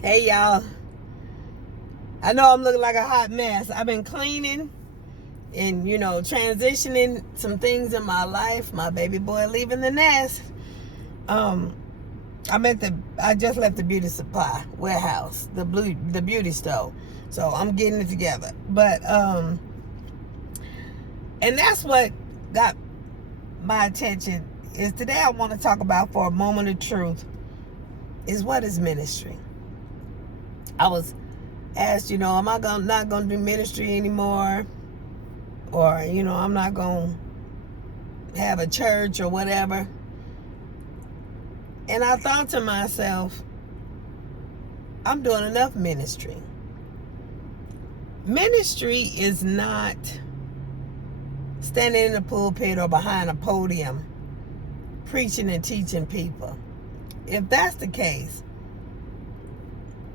Hey y'all, I know I'm looking like a hot mess. I've been cleaning and transitioning some things in my life. My baby boy leaving the nest. Um, I just left the beauty supply warehouse, the beauty store. So I'm getting it together. But and that's what got my attention. Is today I want to talk about, for a moment of truth, is what is ministry. I was asked, am I not gonna do ministry anymore, or I'm not gonna have a church or whatever. And I thought to myself, I'm doing enough ministry. Ministry is not standing in the pulpit or behind a podium preaching and teaching people. If that's the case,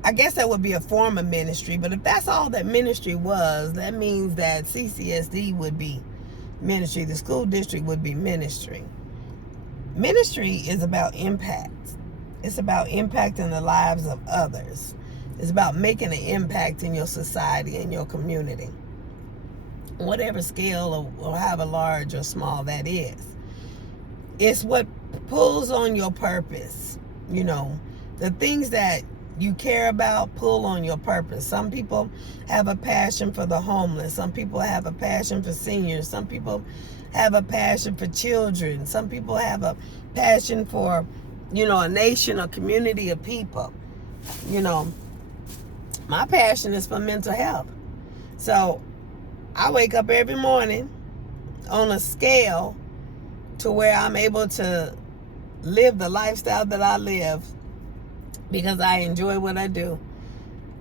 I guess that would be a form of ministry. But if that's all that ministry was, that means that CCSD would be ministry. The school district would be ministry. Ministry is about impact. It's about impacting the lives of others. It's about making an impact in your society and your community, whatever scale or however large or small that is. It's what pulls on your purpose. The things that you care about pull on your purpose. Some people have a passion for the homeless. Some people have a passion for seniors. Some people have a passion for children. Some people have a passion for, a nation, a community of people. My passion is for mental health. So I wake up every morning on a scale to where I'm able to live the lifestyle that I live, because I enjoy what I do.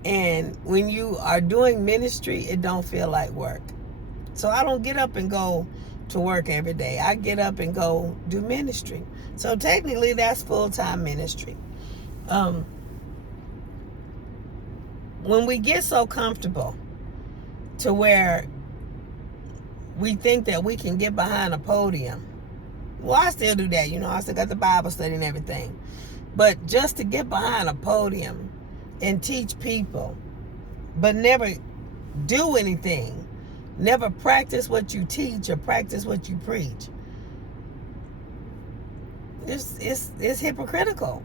And when you are doing ministry, it don't feel like work. So I don't get up and go to work every day. I get up and go do ministry. So technically that's full-time ministry. When we get so comfortable to where we think that we can get behind a podium, well, I still do that. I still got the Bible study and everything. But just to get behind a podium and teach people, but never do anything, never practice what you teach or practice what you preach, it's hypocritical.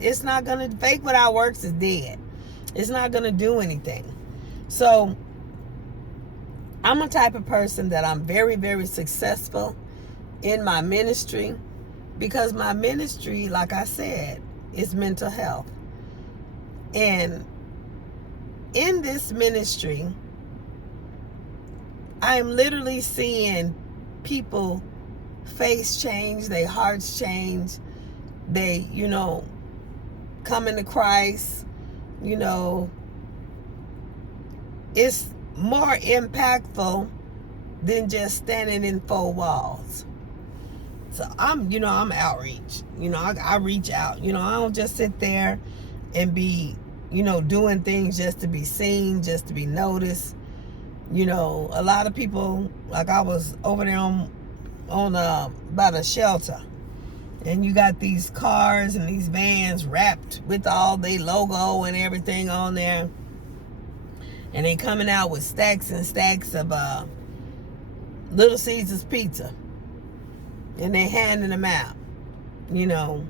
It's not going to, fake without works is dead. It's not going to do anything. So I'm a type of person that I'm very, very successful in my ministry, because my ministry, like I said, is mental health. And in this ministry, I am literally seeing people face change, their hearts change, they, come into Christ. It's more impactful than just standing in four walls. So I'm outreach. I reach out. I don't just sit there and be, doing things just to be seen, just to be noticed. A lot of people, like I was over there on by the shelter, and you got these cars and these vans wrapped with all their logo and everything on there, and they coming out with stacks and stacks of Little Caesars pizza. And they handing them out. The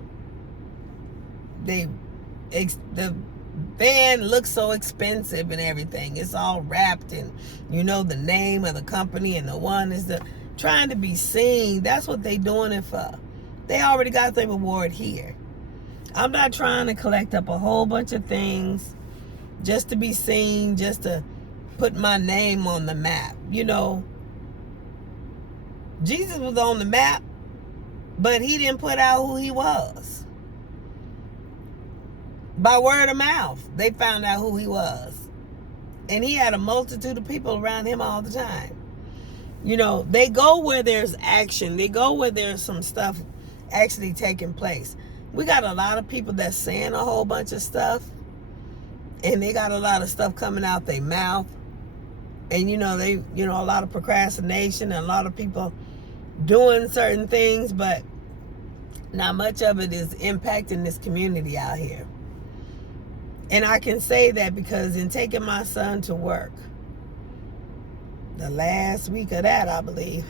van looks so expensive and everything. It's all wrapped in, the name of the company, and the one is trying to be seen. That's what they doing it for. They already got their reward here. I'm not trying to collect up a whole bunch of things just to be seen, just to put my name on the map. Jesus was on the map, but he didn't put out who he was. By word of mouth, they found out who he was. And he had a multitude of people around him all the time. They go where there's action. They go where there's some stuff actually taking place. We got a lot of people that's saying a whole bunch of stuff, and they got a lot of stuff coming out their mouth. And they a lot of procrastination, and a lot of people doing certain things, but not much of it is impacting this community out here. And I can say that because in taking my son to work, the last week of that, I believe.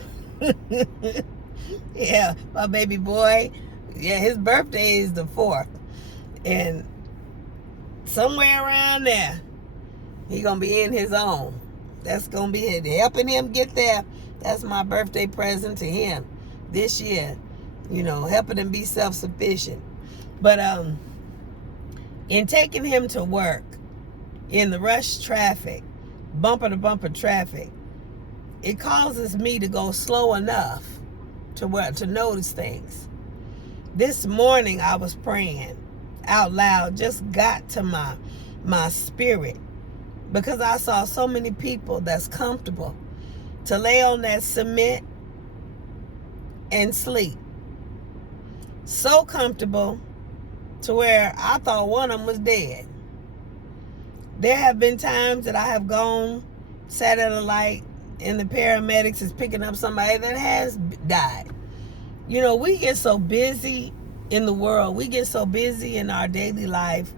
Yeah, my baby boy, yeah, his birthday is the 4th. And somewhere around there, he gonna be in his own. That's gonna be it. Helping him get there. That's my birthday present to him this year. You know, helping him be self-sufficient. But in taking him to work, in the rush traffic, bumper to bumper traffic, it causes me to go slow enough to notice things. This morning I was praying out loud, just got to my spirit, because I saw so many people that's comfortable to lay on that cement and sleep. So comfortable to where I thought one of them was dead. There have been times that I have gone, sat at a light, and the paramedics is picking up somebody that has died. You know, we get so busy in the world. We get so busy in our daily life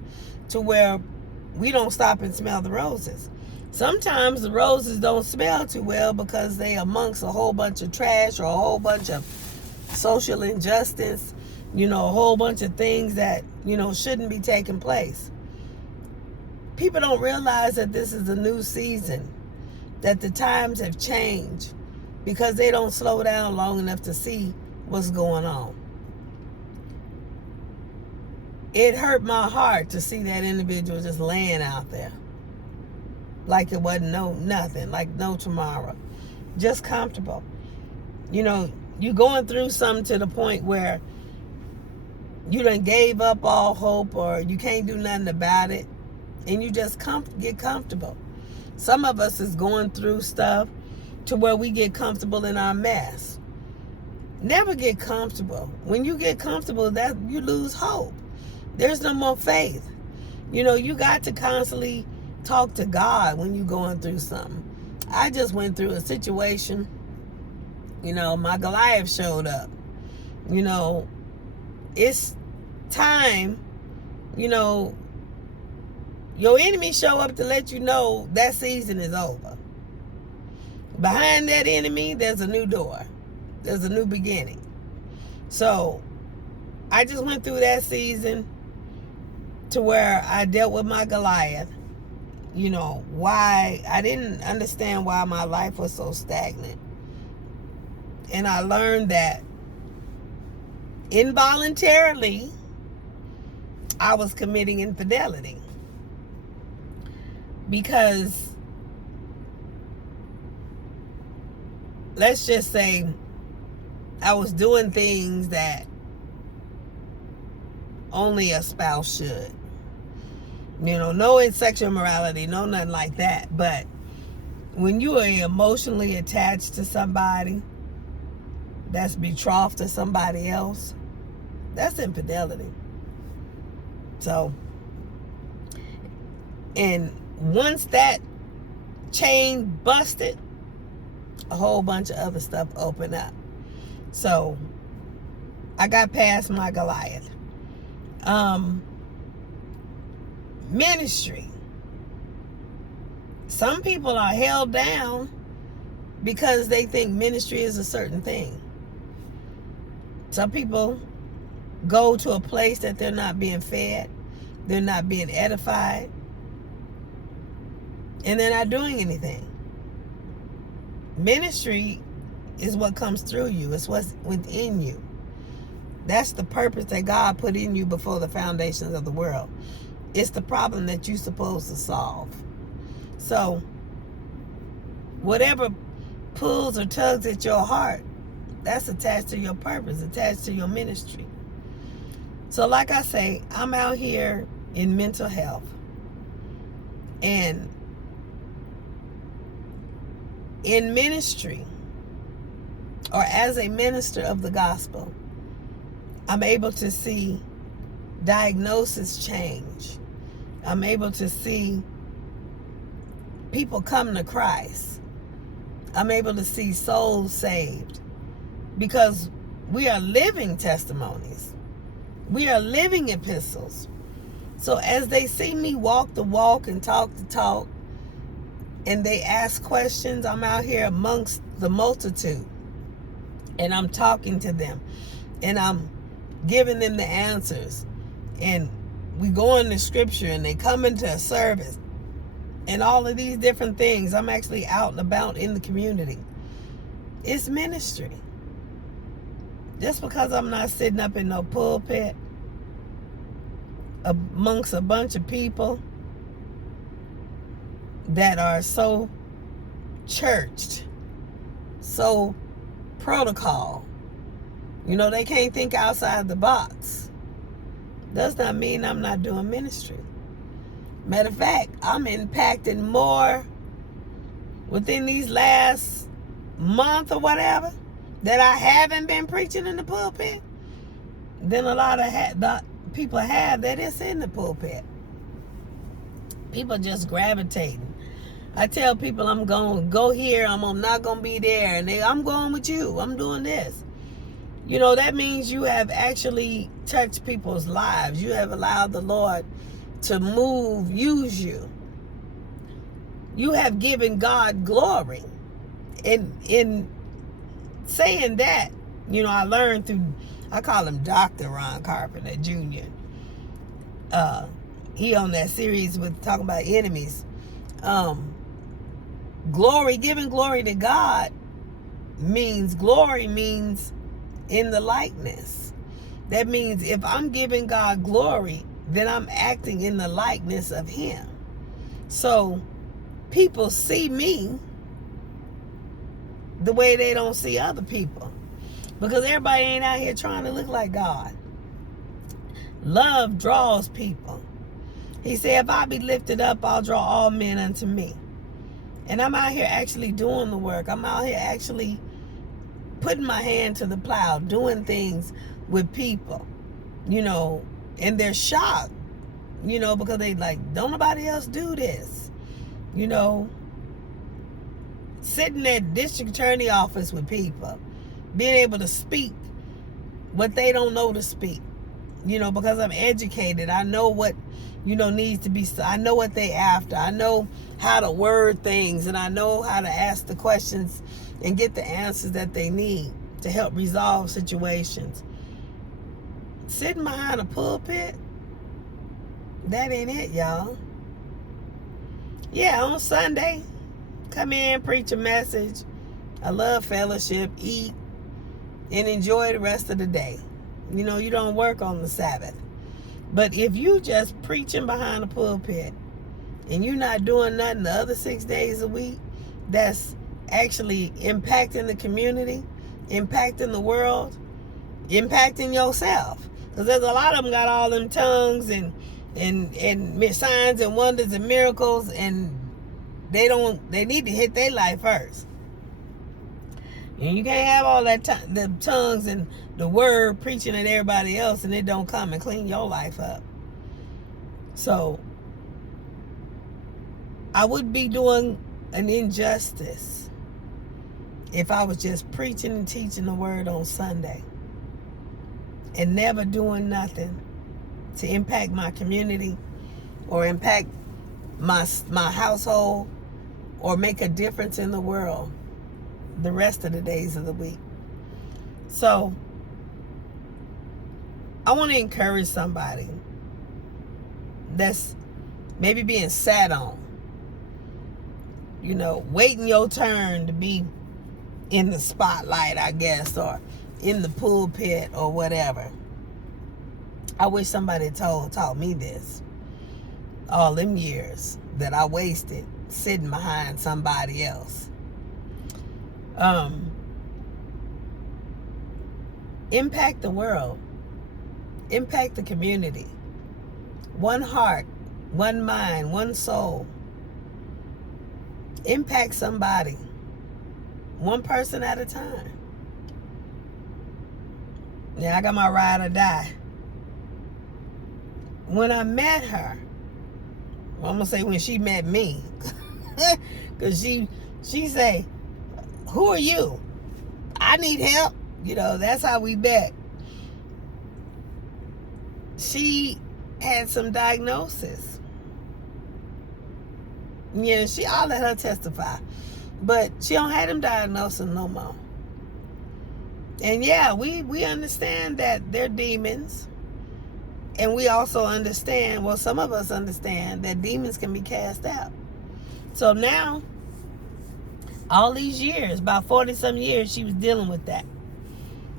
to where we don't stop and smell the roses. Sometimes the roses don't smell too well because they amongst a whole bunch of trash or a whole bunch of social injustice, you know, a whole bunch of things that, you know, shouldn't be taking place. People don't realize that this is a new season, that the times have changed, because they don't slow down long enough to see what's going on. It hurt my heart to see that individual just laying out there like it wasn't nothing, like no tomorrow, just comfortable. You know, you going through something to the point where you done gave up all hope, or you can't do nothing about it, and you just get comfortable. Some of us is going through stuff to where we get comfortable in our mess. Never get comfortable. When you get comfortable, that you lose hope. There's no more faith. You know, you got to constantly talk to God when you're going through something. I just went through a situation. You know, my Goliath showed up. You know, it's time, you know, your enemy show up to let you know that season is over. Behind that enemy, there's a new door. There's a new beginning. So I just went through that season to where I dealt with my Goliath. You know, why I didn't understand why my life was so stagnant. And I learned that involuntarily I was committing infidelity. Because let's just say I was doing things that only a spouse should. You know, no sexual immorality, no nothing like that. But when you are emotionally attached to somebody that's betrothed to somebody else, that's infidelity. So, and once that chain busted, a whole bunch of other stuff opened up. So I got past my Goliath. Ministry. Some people are held down because they think ministry is a certain thing. Some people go to a place that they're not being fed, they're not being edified, and they're not doing anything. Ministry is what comes through you. It's what's within you. That's the purpose that God put in you before the foundations of the world. It's the problem that you're supposed to solve. So, whatever pulls or tugs at your heart, that's attached to your purpose, attached to your ministry. So, like I say, I'm out here in mental health. And in ministry, or as a minister of the gospel, I'm able to see diagnosis change. I'm able to see people come to Christ. I'm able to see souls saved, because we are living testimonies. We are living epistles. So as they see me walk the walk and talk the talk, and they ask questions, I'm out here amongst the multitude, and I'm talking to them, and I'm giving them the answers, and we go into scripture, and they come into a service, and all of these different things. I'm actually out and about in the community. It's ministry. Just because I'm not sitting up in no pulpit amongst a bunch of people that are so churched, so protocol, they can't think outside the box, does not mean I'm not doing ministry. Matter of fact, I'm impacting more within these last month or whatever that I haven't been preaching in the pulpit than a lot of people have that is in the pulpit. People just gravitating. I tell people I'm going to go here, I'm not going to be there, and I'm going with you, I'm doing this. That means you have actually touched people's lives. You have allowed the Lord to use you. You have given God glory. In saying that, I learned through, I call him Dr. Ron Carpenter Jr. He on that series with talking about enemies. Giving glory to God means in the likeness. That means if I'm giving God glory, then I'm acting in the likeness of him. So people see me the way they don't see other people, because everybody ain't out here trying to look like God. Love draws people. He said, if I be lifted up, I'll draw all men unto me. And I'm out here actually doing the work. I'm out here actually putting my hand to the plow, doing things with people, and they're shocked, because they like, don't nobody else do this, sitting at district attorney office with people, being able to speak what they don't know to speak, because I'm educated. I know what, needs to be, I know what they after. I know how to word things, and I know how to ask the questions and get the answers that they need to help resolve situations. Sitting behind a pulpit, that ain't it, y'all. Yeah, on Sunday, come in, preach a message. I love fellowship, eat, and enjoy the rest of the day. You don't work on the Sabbath. But if you just preaching behind a pulpit and you're not doing nothing the other 6 days a week, that's actually impacting the community, impacting the world, impacting yourself. Because there's a lot of them got all them tongues and signs and wonders and miracles, and they need to hit their life first. And you can't have all that the tongues and the word preaching at everybody else, and it don't come and clean your life up. So I would be doing an injustice if I was just preaching and teaching the word on Sunday and never doing nothing to impact my community or impact my household or make a difference in the world the rest of the days of the week. So I want to encourage somebody that's maybe being sat on, waiting your turn to be in the spotlight, I guess, or in the pulpit or whatever. I wish somebody taught me this. All them years that I wasted sitting behind somebody else. Impact the world. Impact the community. One heart, one mind, one soul. Impact somebody. One person at a time. Now, I got my ride or die. When I met her, well, I'm going to say when she met me, because she say, who are you? I need help. That's how we met. She had some diagnosis. Yeah, I'll let her testify. But she don't have them diagnosis no more. And yeah, we understand that they're demons. And we also understand, well, some of us understand that demons can be cast out. So now, all these years, about 40-some years, she was dealing with that.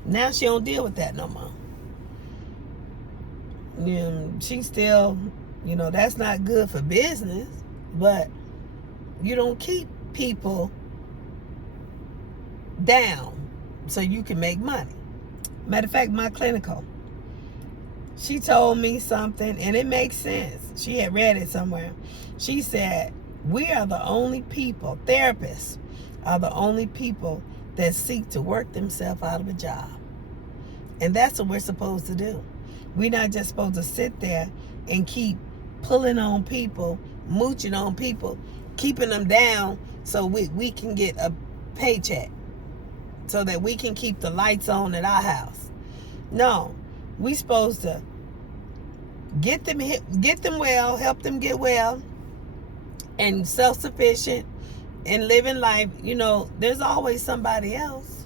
Now she don't deal with that no more. She still, that's not good for business, but you don't keep people down so you can make money. Matter of fact, my clinical, she told me something, and it makes sense. She had read it somewhere. She said, we are the only people, therapists are the only people that seek to work themselves out of a job. And that's what we're supposed to do. We're not just supposed to sit there and keep pulling on people, mooching on people, keeping them down so we can get a paycheck, so that we can keep the lights on at our house. No, we're supposed to get them well, help them get well, and self-sufficient, and living life. There's always somebody else.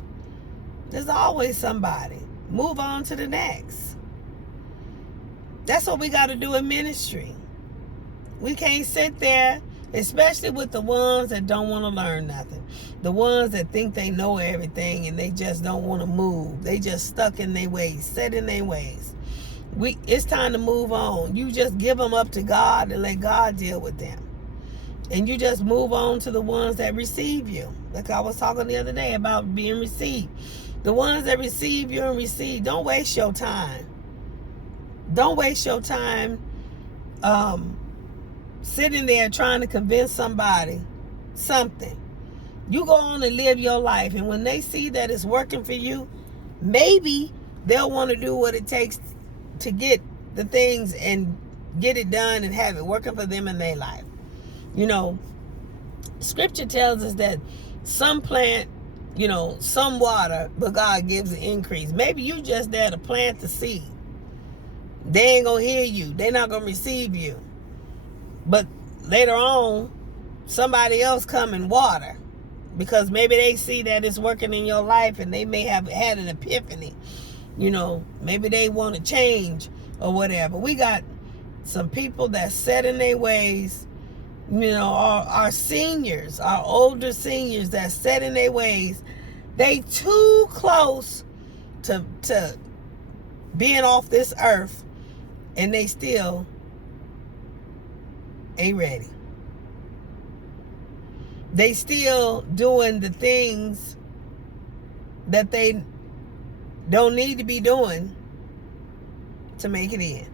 There's always somebody. Move on to the next. That's what we got to do in ministry. We can't sit there, especially with the ones that don't want to learn nothing. The ones that think they know everything and they just don't want to move. They just stuck in their ways, set in their ways. It's time to move on. You just give them up to God and let God deal with them. And you just move on to the ones that receive you. Like I was talking the other day about being received. The ones that receive you and receive, don't waste your time. Don't waste your time sitting there trying to convince somebody something. You go on and live your life, and when they see that it's working for you, maybe they'll want to do what it takes to get the things and get it done and have it working for them in their life. Scripture tells us that some plant, some water, but God gives the increase. Maybe you just there to plant the seed. They ain't gonna hear you. They're not gonna receive you. But later on, somebody else come and water, because maybe they see that it's working in your life, and they may have had an epiphany. Maybe they want to change or whatever. We got some people that set in their ways. Our seniors, our older seniors that set in their ways. They too close to being off this earth, and they still ain't ready. They still doing the things that they don't need to be doing to make it in.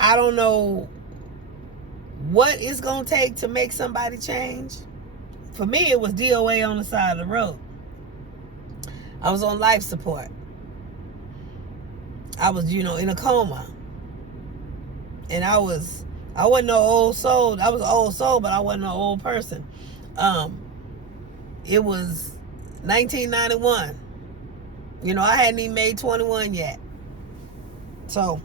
I don't know what it's going to take to make somebody change. For me, it was DOA on the side of the road. I was on life support. I was, in a coma. And I wasn't no old soul. I was an old soul, but I wasn't no old person. It was 1991. I hadn't even made 21 yet. So,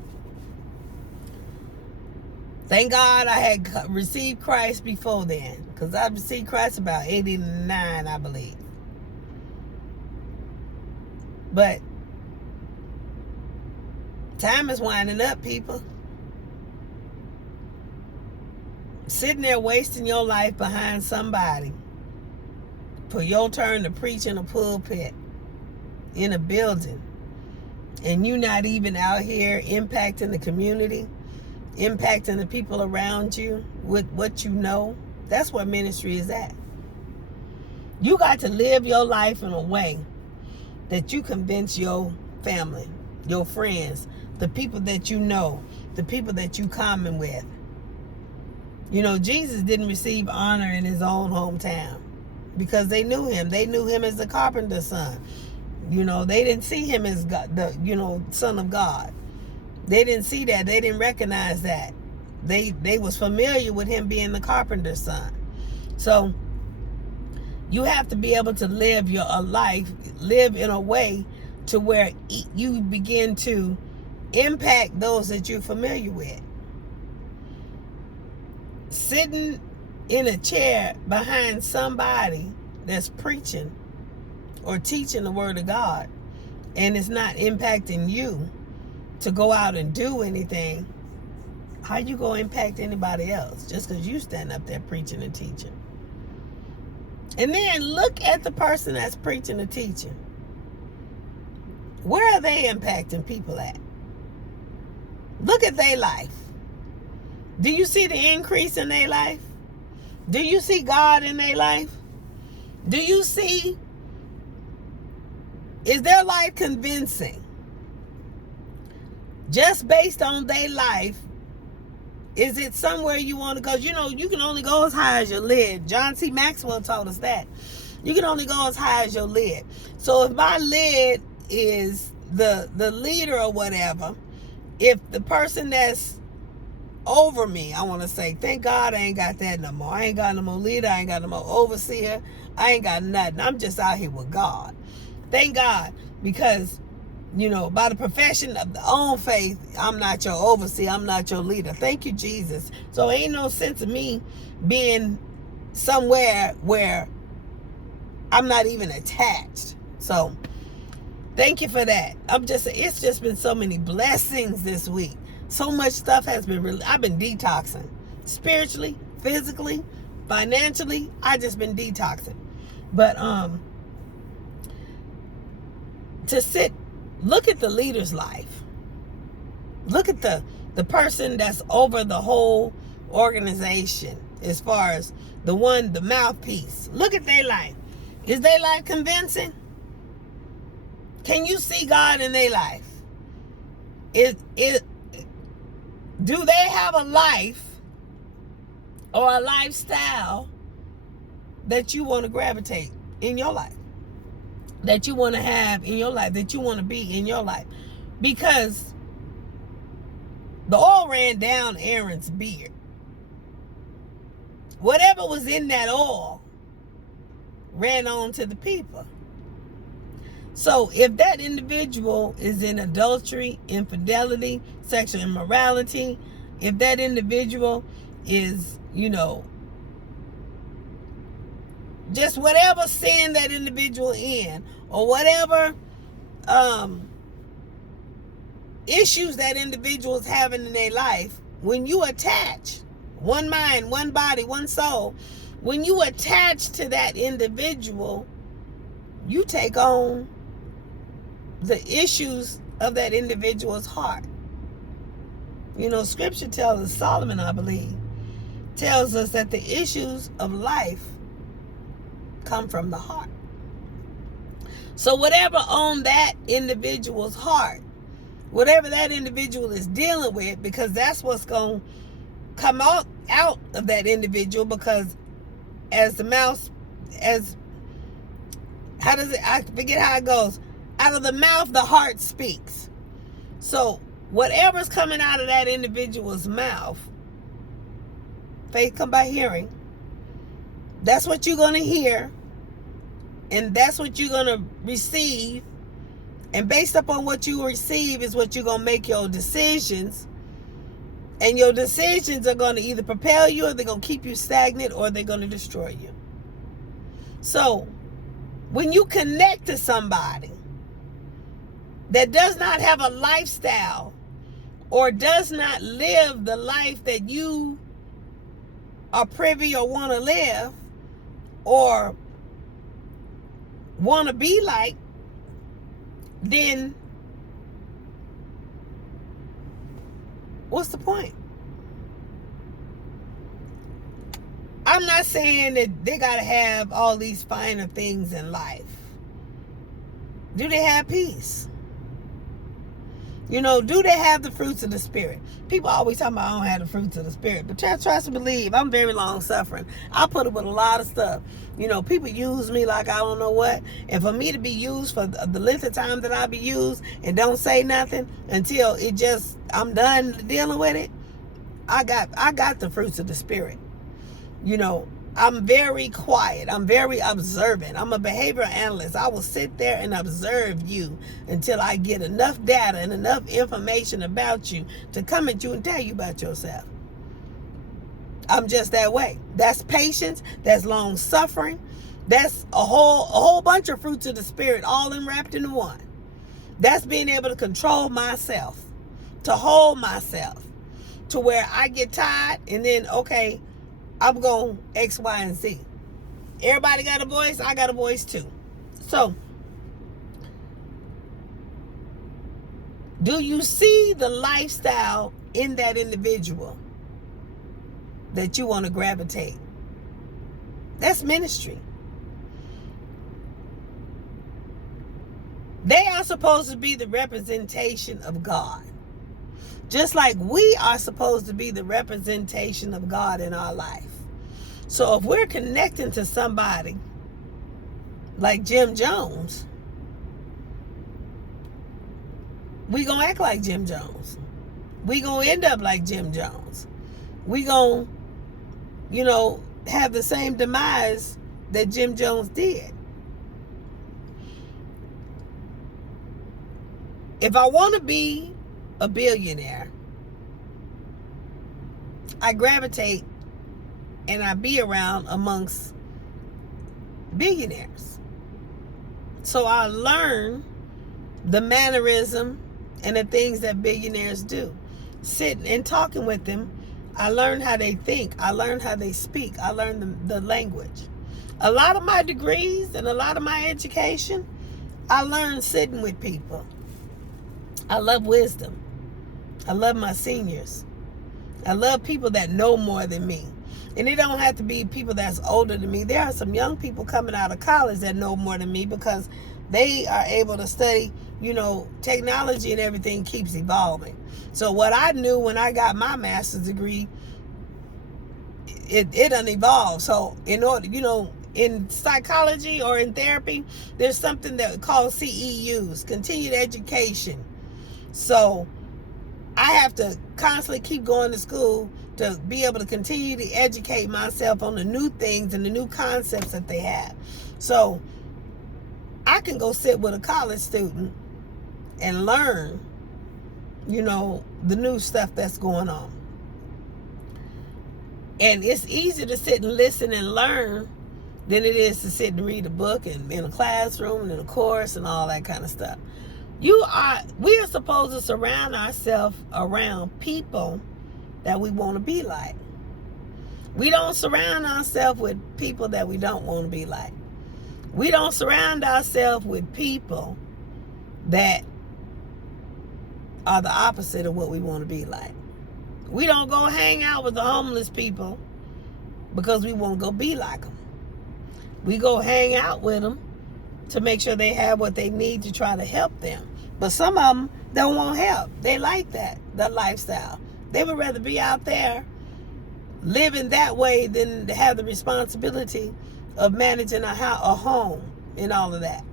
thank God I had received Christ before then. Because I received Christ about 89, I believe. But time is winding up, people. Sitting there wasting your life behind somebody for your turn to preach in a pulpit, in a building, and you not even out here impacting the community, impacting the people around you with what you know. That's where ministry is at. You got to live your life in a way that you convince your family, your friends, the people that you know, the people that you common with. Jesus didn't receive honor in his own hometown because they knew him. They knew him as the carpenter's son. They didn't see him as God, the son of God. They didn't see that. They didn't recognize that. They was familiar with him being the carpenter's son. So you have to be able to live live in a way to where you begin to impact those that you're familiar with. Sitting in a chair behind somebody that's preaching or teaching the word of God, and it's not impacting you to go out and do anything, how you gonna impact anybody else just because you stand up there preaching and teaching? And then look at the person that's preaching and teaching. Where are they impacting people at? Look at their life. Do you see the increase in their life? Do you see God in their life? Do you see, is their life convincing? Just based on their life, is it somewhere you want to go? You know, you can only go as high as your lid. John C. Maxwell told us that. You can only go as high as your lid. So if my lid is the leader or whatever, if the person that's over me, I want to say, thank God I ain't got that no more. I ain't got no more leader. I ain't got no more overseer. I ain't got nothing. I'm just out here with God. Thank God, because, you know, by the profession of the own faith, I'm not your overseer. I'm not your leader. Thank you, Jesus. So ain't no sense of me being somewhere where I'm not even attached. So thank you for that. It's just been so many blessings this week. So much stuff has been I've been detoxing. Spiritually, physically, financially, I just been detoxing. But look at the leader's life. Look at the person that's over the whole organization, as far as the mouthpiece. Look at their life. Is their life convincing? Can you see God in their life? Do they have a life or a lifestyle that you want to gravitate in your life? That you want to have in your life, that you want to be in your life? Because the oil ran down Aaron's beard. Whatever was in that oil ran on to the people. So if that individual is in adultery, infidelity, sexual immorality, if that individual is, you know, just whatever sin that individual in, or whatever issues that individual is having in their life, when you attach one mind, one body, one soul, when you attach to that individual, you take on the issues of that individual's heart. You know, scripture tells us, Solomon, I believe, tells us that the issues of life come from the heart. So whatever on that individual's heart, whatever that individual is dealing with, because that's what's going to come out of that individual, because I forget how it goes. Out of the mouth, the heart speaks. So whatever's coming out of that individual's mouth, faith come by hearing. That's what you're going to hear. And that's what you're going to receive. And based upon what you receive is what you're going to make your decisions. And your decisions are going to either propel you, or they're going to keep you stagnant, or they're going to destroy you. So when you connect to somebody that does not have a lifestyle, or does not live the life that you are privy or want to live, or want to be like, then what's the point? I'm not saying that they got to have all these finer things in life. Do they have peace? You know, do they have the fruits of the Spirit? People always talk about, I don't have the fruits of the Spirit. But trust and believe, I'm very long suffering. I put up with a lot of stuff. You know, people use me like I don't know what. And for me to be used for the length of time that I be used and don't say nothing until I'm done dealing with it, I got the fruits of the Spirit. You know, I'm very quiet. I'm very observant. I'm a behavioral analyst. I will sit there and observe you until I get enough data and enough information about you to come at you and tell you about yourself. I'm just that way. That's patience. That's long suffering. That's a whole bunch of fruits of the spirit, all wrapped into one. That's being able to control myself, to hold myself, to where I get tired and then, okay, I'm going X, Y, and Z. Everybody got a voice. I got a voice too. So, do you see the lifestyle in that individual that you want to gravitate? That's ministry. They are supposed to be the representation of God. Just like we are supposed to be the representation of God in our life. So if we're connecting to somebody like Jim Jones, we gonna act like Jim Jones. We gonna end up like Jim Jones. We gonna, have the same demise that Jim Jones did. If I want to be a billionaire, I gravitate and I be around amongst billionaires. So I learn the mannerism and the things that billionaires do. Sitting and talking with them, I learn how they think. I learn how they speak. I learn the language. A lot of my degrees and a lot of my education, I learned sitting with people. I love wisdom. I love my seniors. I love people that know more than me. And it don't have to be people that's older than me. There are some young people coming out of college that know more than me because they are able to study, technology and everything keeps evolving. So what I knew when I got my master's degree, it done evolve. So in order, in psychology or in therapy, there's something that called CEUs, continued education. So I have to constantly keep going to school to be able to continue to educate myself on the new things and the new concepts that they have. So I can go sit with a college student and learn, the new stuff that's going on. And it's easier to sit and listen and learn than it is to sit and read a book and in a classroom and in a course and all that kind of stuff. We are supposed to surround ourselves around people that we want to be like. We don't surround ourselves with people that we don't want to be like. We don't surround ourselves with people that are the opposite of what we want to be like. We don't go hang out with the homeless people because we want to go be like them. We go hang out with them to make sure they have what they need to try to help them. But some of them don't want help. They like that lifestyle. They would rather be out there living that way than to have the responsibility of managing a home and all of that.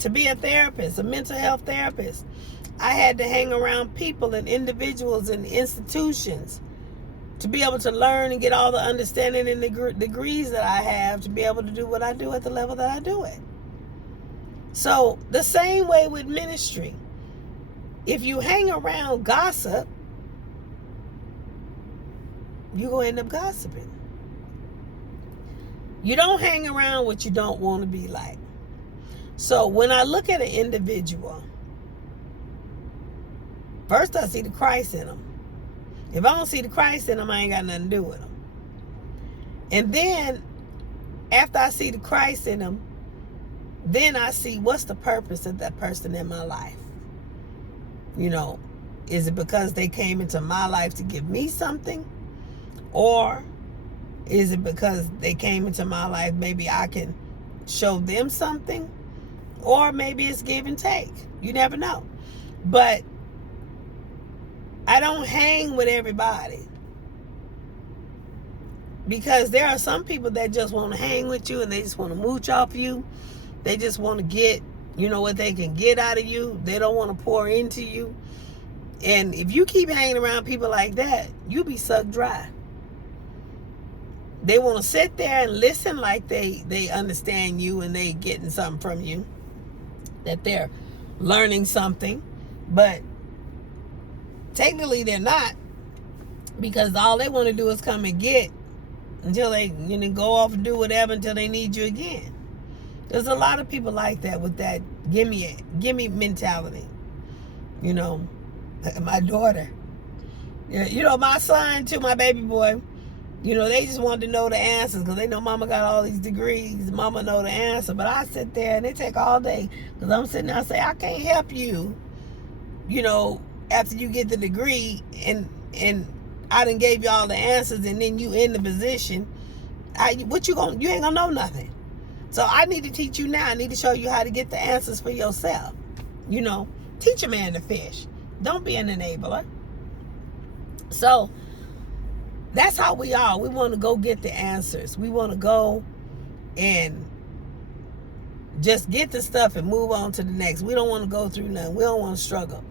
To be a therapist, a mental health therapist, I had to hang around people and individuals and institutions to be able to learn and get all the understanding and the degrees that I have to be able to do what I do at the level that I do it. So the same way with ministry. If you hang around gossip, you're going to end up gossiping. You don't hang around what you don't want to be like. So when I look at an individual, first I see the Christ in them. If I don't see the Christ in them, I ain't got nothing to do with them. And then after I see the Christ in them, then I see what's the purpose of that person in my life. Is it because they came into my life to give me something? Or is it because they came into my life, maybe I can show them something? Or maybe it's give and take. You never know. But I don't hang with everybody. Because there are some people that just want to hang with you and they just want to mooch off you. They just want to get, what they can get out of you. They don't want to pour into you. And if you keep hanging around people like that, you'll be sucked dry. They want to sit there and listen like they understand you and they getting something from you, that they're learning something, but technically they're not, because all they want to do is come and get until they go off and do whatever until they need you again. There's a lot of people like that, with that gimme mentality. My daughter, my son too, my baby boy, they just want to know the answers because they know mama got all these degrees. Mama know the answer. But I sit there and they take all day, because I'm sitting there and say, I can't help you, after you get the degree and I done gave you all the answers, and then you in the position. You ain't gonna know nothing. So I need to teach you now. I need to show you how to get the answers for yourself. Teach a man to fish. Don't be an enabler. So that's how we are. We want to go get the answers. We want to go and just get the stuff and move on to the next. We don't want to go through nothing. We don't want to struggle.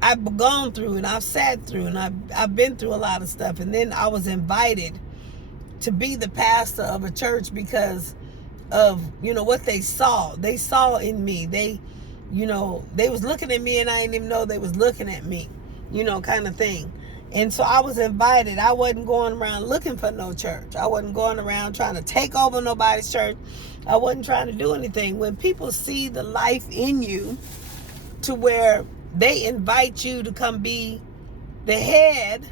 I've gone through and I've sat through and I've been through a lot of stuff. And then I was invited to be the pastor of a church because of, what they saw. They saw in me. They was looking at me and I didn't even know they was looking at me, kind of thing. And so I was invited. I wasn't going around looking for no church. I wasn't going around trying to take over nobody's church. I wasn't trying to do anything. When people see the life in you to where they invite you to come be the head,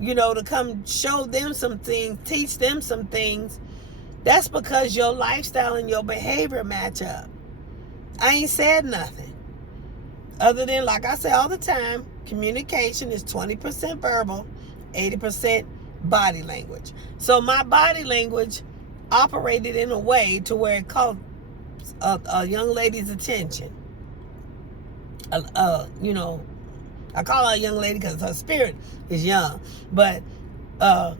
to come show them some things, teach them some things, that's because your lifestyle and your behavior match up. I ain't said nothing other than, like I say all the time, communication is 20% verbal, 80% body language. So my body language operated in a way to where it caught a young lady's attention. I call her a young lady because her spirit is young, but a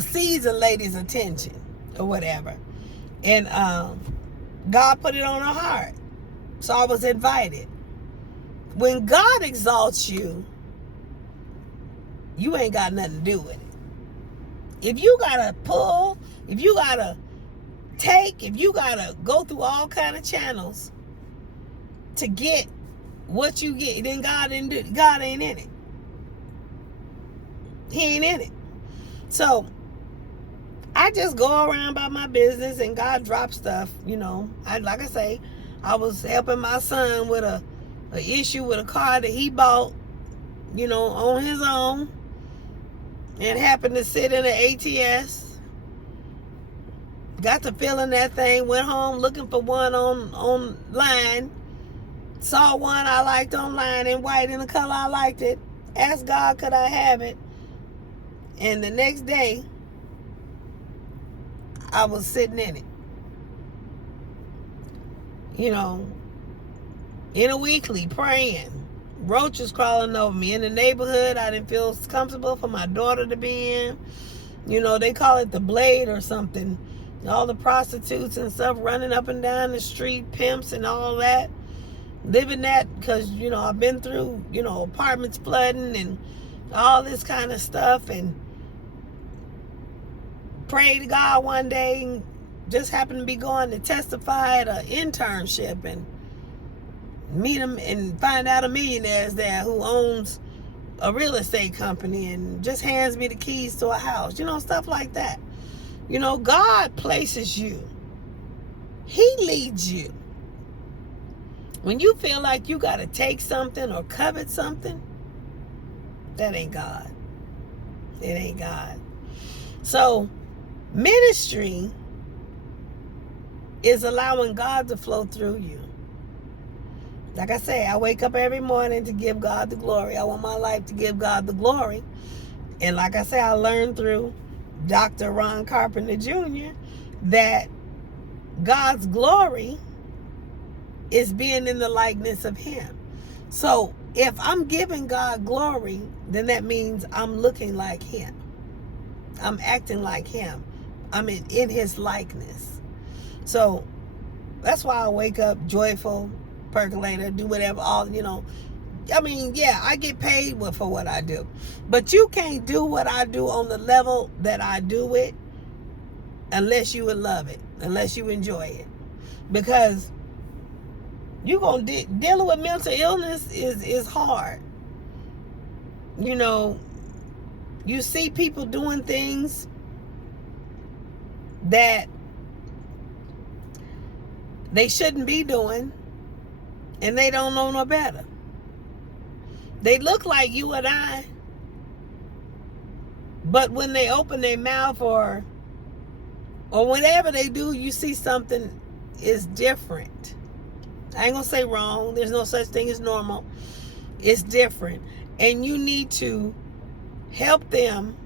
seasoned lady's attention or whatever. And God put it on her heart. So I was invited. When God exalts you, you ain't got nothing to do with it. If you gotta pull, if you gotta take, if you gotta go through all kind of channels to get what you get, then God ain't in it. He ain't in it. So I just go around by my business and God drops stuff, like I say, I was helping my son with a issue with a car that he bought, on his own, and happened to sit in an ATS. Got to feeling that thing, went home looking for one online, saw one I liked online in white in the color I liked it, asked God could I have it, and the next day I was sitting in it. In a weekly, praying. Roaches crawling over me. In the neighborhood, I didn't feel comfortable for my daughter to be in. They call it the blade or something. All the prostitutes and stuff running up and down the street, pimps and all that. Living that because, I've been through, apartments flooding and all this kind of stuff. And prayed to God one day and just happened to be going to testify at an internship and meet him and find out a millionaire is there who owns a real estate company and just hands me the keys to a house, stuff like that. God places you. He leads you. When you feel like you got to take something or covet something, that ain't God. It ain't God. So ministry is allowing God to flow through you. Like I say, I wake up every morning to give God the glory. I want my life to give God the glory. And like I say, I learned through Dr. Ron Carpenter Jr. that God's glory is being in the likeness of Him. So if I'm giving God glory, then that means I'm looking like Him. I'm acting like Him. I'm in His likeness. So that's why I wake up joyful, percolator, do whatever, all, I mean, yeah, I get paid for what I do. But you can't do what I do on the level that I do it unless you would love it, unless you enjoy it. Because you gonna dealing with mental illness is hard. You know, you see people doing things that they shouldn't be doing, and they don't know no better. They look like you and I, but when they open their mouth or whatever they do, you see something is different. I ain't gonna say wrong. There's no such thing as normal. It's different. And you need to help them,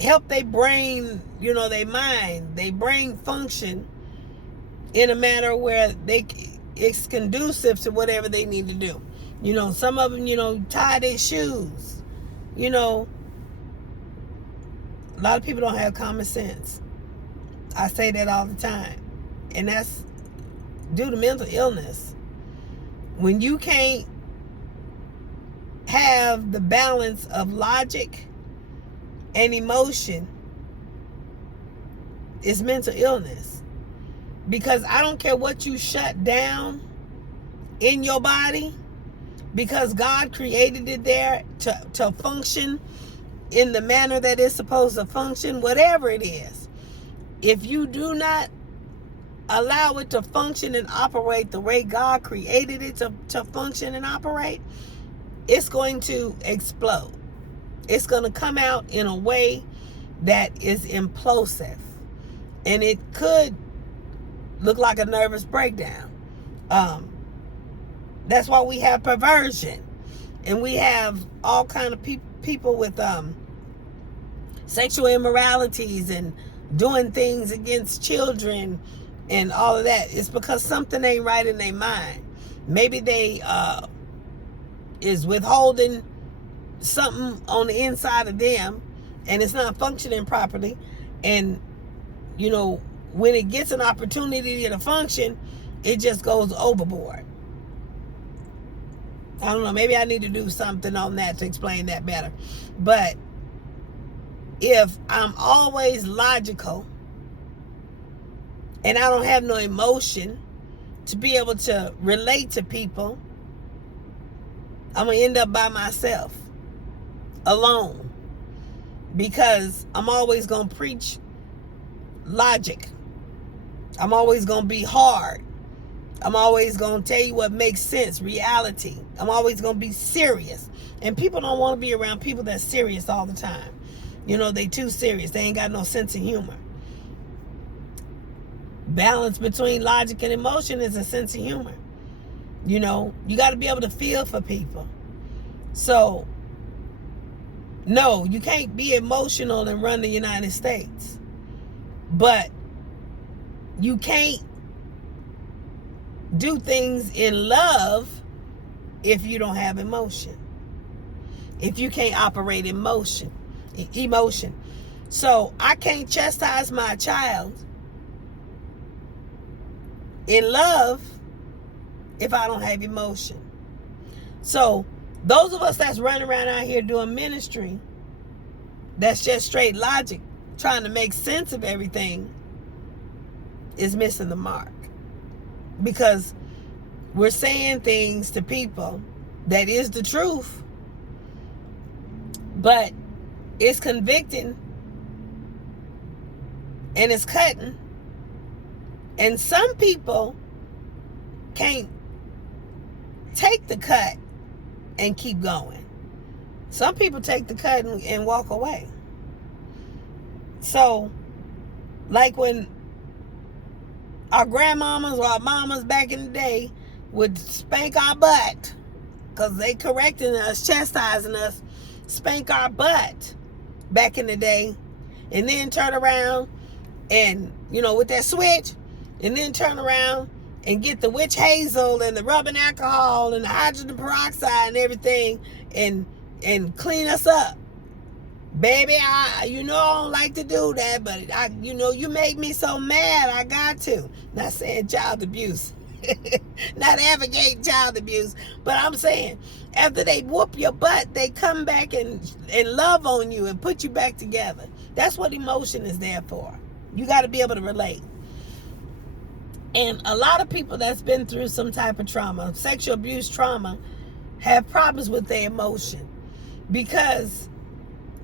help their brain, you know, their mind, their brain function in a manner where it's conducive to whatever they need to do. You know, some of them, you know, tie their shoes. You know, a lot of people don't have common sense. I say that all the time. And that's due to mental illness. When you can't have the balance of logic and emotion, it's mental illness. Because I don't care what you shut down in your body, because God created it there to function in the manner that it's supposed to function, whatever it is. If you do not allow it to function and operate the way God created it to function and operate, it's going to explode. It's going to come out in a way that is implosive. And it could look like a nervous breakdown. That's why we have perversion. And we have all kind of people with sexual immoralities and doing things against children and all of that. It's because something ain't right in their mind. Maybe they is withholding something on the inside of them, and it's not functioning properly. And you know, when it gets an opportunity to function, it just goes overboard. I don't know, maybe I need to do something on that to explain that better. But if I'm always logical and I don't have no emotion to be able to relate to people, I'm going to end up by myself, alone. Because I'm always going to preach logic. I'm always going to be hard. I'm always going to tell you what makes sense, reality. I'm always going to be serious. And people don't want to be around people that's serious all the time. You know, they too serious. They ain't got no sense of humor. Balance between logic and emotion is a sense of humor. You know, you got to be able to feel for people. So, no, you can't be emotional and run the United States. But you can't do things in love if you don't have emotion. If you can't operate emotion. So I can't chastise my child in love if I don't have emotion. So those of us that's running around out here doing ministry, that's just straight logic, trying to make sense of everything, is missing the mark. Because we're saying things to people that is the truth, but it's convicting and it's cutting. And some people can't take the cut and keep going. Some people take the cut and walk away. So, like when our grandmamas or our mamas back in the day would spank our butt because they correcting us, chastising us, spank our butt back in the day, and then turn around and, you know, with that switch, and then turn around and get the witch hazel and the rubbing alcohol and the hydrogen peroxide and everything and clean us up. Baby, I don't like to do that, but you make me so mad, I got to. Not saying child abuse. Not advocating child abuse, but I'm saying after they whoop your butt, they come back and love on you and put you back together. That's what emotion is there for. You got to be able to relate. And a lot of people that's been through some type of trauma, sexual abuse trauma, have problems with their emotion because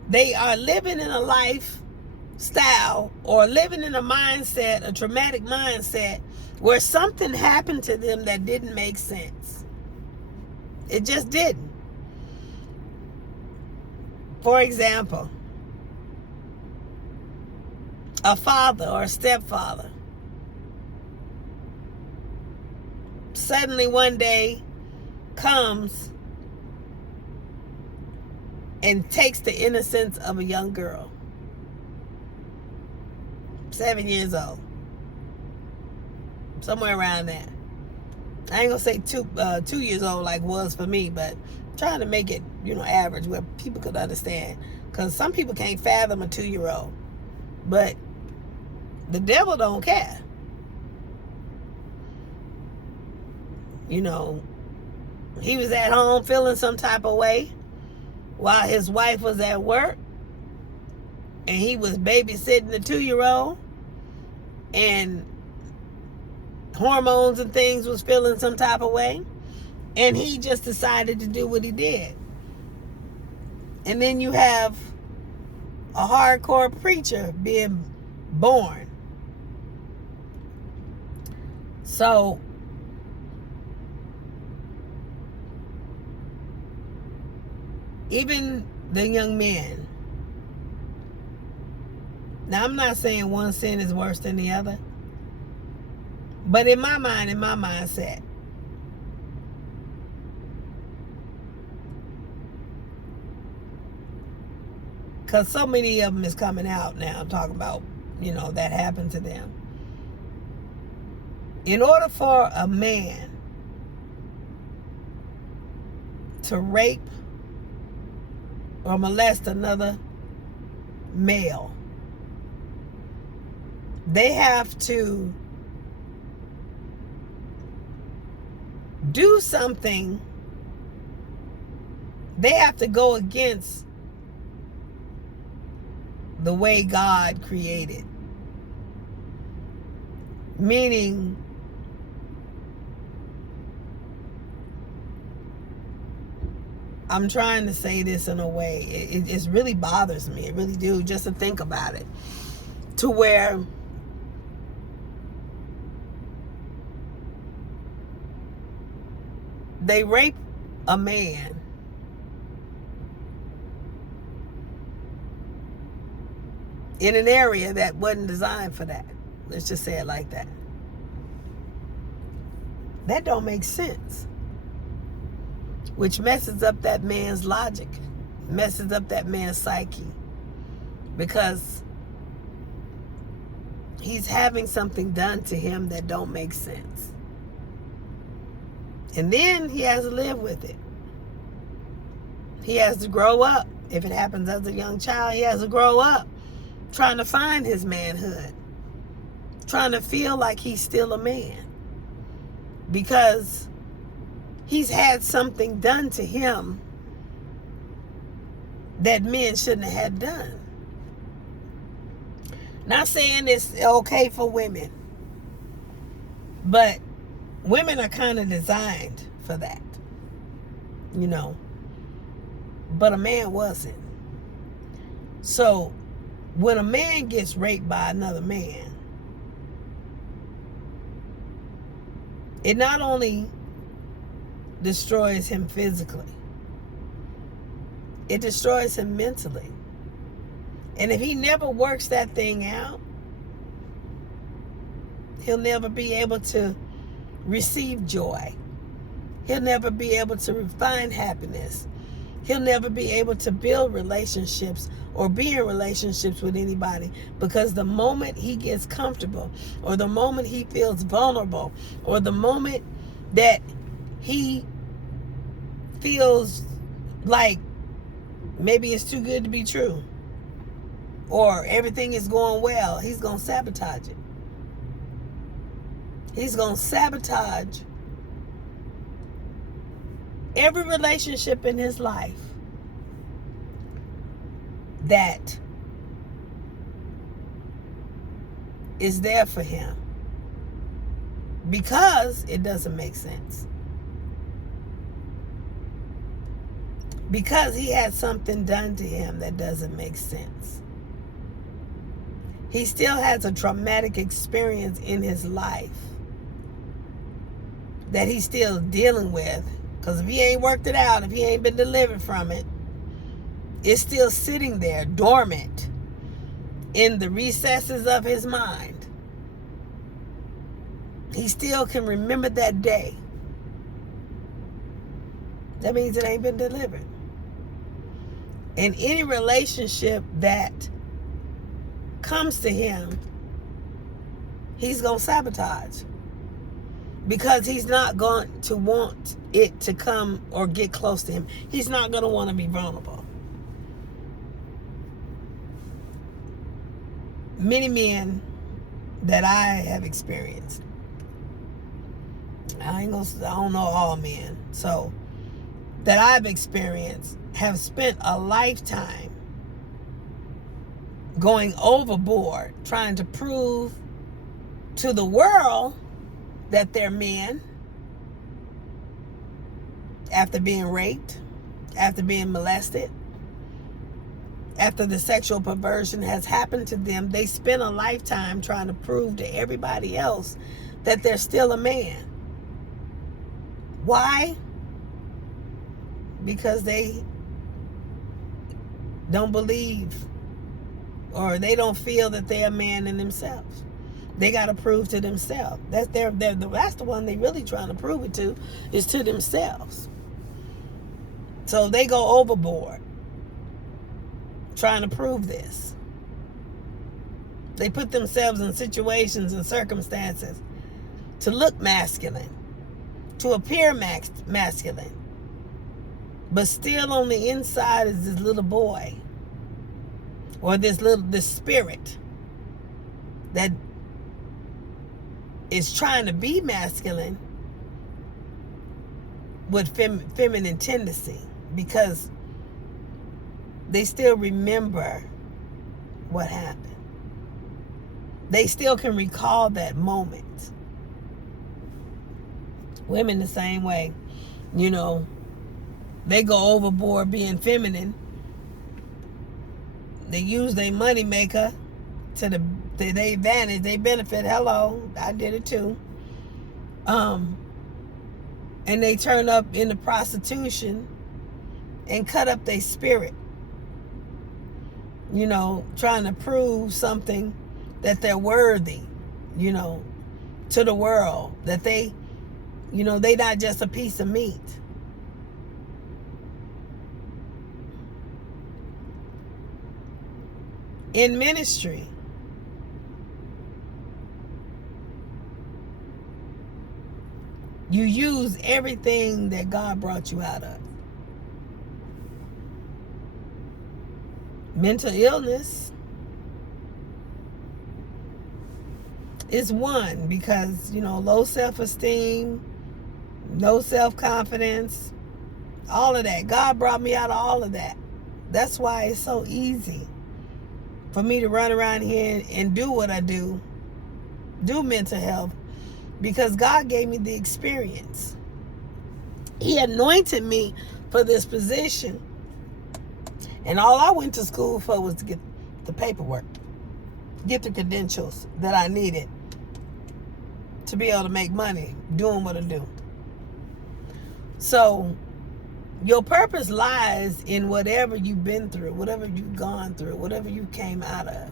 they are living in a lifestyle or living in a mindset, a traumatic mindset, where something happened to them that didn't make sense. It just didn't. For example, a father or a stepfather suddenly one day comes and takes the innocence of a young girl, 7 years old, somewhere around that. I ain't gonna say 2 years old like it was for me, but trying to make it, average where people could understand, because some people can't fathom a 2-year-old, but the devil don't care. He was at home feeling some type of way while his wife was at work, and he was babysitting the 2-year-old, and hormones and things was feeling some type of way, and he just decided to do what he did. And then you have a hardcore preacher being born. So even the young men. Now, I'm not saying one sin is worse than the other, but in my mind, in my mindset, because so many of them is coming out now talking about, that happened to them. In order for a man to rape or molest another male, they have to do something. They have to go against the way God created. Meaning, I'm trying to say this in a way, it really bothers me. It really do, just to think about it. To where they rape a man in an area that wasn't designed for that. Let's just say it like that. That don't make sense. Which messes up that man's logic, messes up that man's psyche, because he's having something done to him that don't make sense. And then he has to live with it. He has to grow up. If it happens as a young child, he has to grow up trying to find his manhood, trying to feel like he's still a man, because he's had something done to him that men shouldn't have had done. Not saying it's okay for women, but women are kind of designed for that, but a man wasn't. So when a man gets raped by another man, it not only destroys him physically, it destroys him mentally. And if he never works that thing out, he'll never be able to receive joy. He'll never be able to find happiness. He'll never be able to build relationships or be in relationships with anybody, because the moment he gets comfortable, or the moment he feels vulnerable, or the moment that he feels like maybe it's too good to be true, or everything is going well, he's going to sabotage it. He's going to sabotage every relationship in his life that is there for him because it doesn't make sense. Because he had something done to him that doesn't make sense. He still has a traumatic experience in his life that he's still dealing with. Because if he ain't worked it out, if he ain't been delivered from it, it's still sitting there dormant in the recesses of his mind. He still can remember that day. That means it ain't been delivered. And any relationship that comes to him, he's going to sabotage. Because he's not going to want it to come or get close to him. He's not going to want to be vulnerable. Many men that I have experienced, I don't know all men, so that I've experienced have spent a lifetime going overboard trying to prove to the world that they're men after being raped, after being molested, after the sexual perversion has happened to them. They spend a lifetime trying to prove to everybody else that they're still a man. Why? Because they don't believe or they don't feel that they're a man in themselves. They got to prove to themselves. That's the one they really trying to prove it to, is to themselves. So they go overboard trying to prove this. They put themselves in situations and circumstances to look masculine, to appear masculine. But still on the inside is this little boy or this spirit that is trying to be masculine with feminine tendency, because they still remember what happened. They still can recall that moment. Women the same way. You know, they go overboard being feminine. They use their money maker to their advantage. They benefit. Hello, I did it too. And they turn up into prostitution and cut up their spirit. You know, trying to prove something that they're worthy, you know, to the world. That they, you know, they not just a piece of meat. In ministry, you use everything that God brought you out of. Mental illness is one, because, you know, low self-esteem, no self-confidence, all of that. God brought me out of all of that. That's why it's so easy for me to run around here and do what I do mental health, because God gave me the experience. He anointed me for this position. And all I went to school for was to get the paperwork, get the credentials that I needed to be able to make money doing what I do. So your purpose lies in whatever you've been through, whatever you've gone through, whatever you came out of.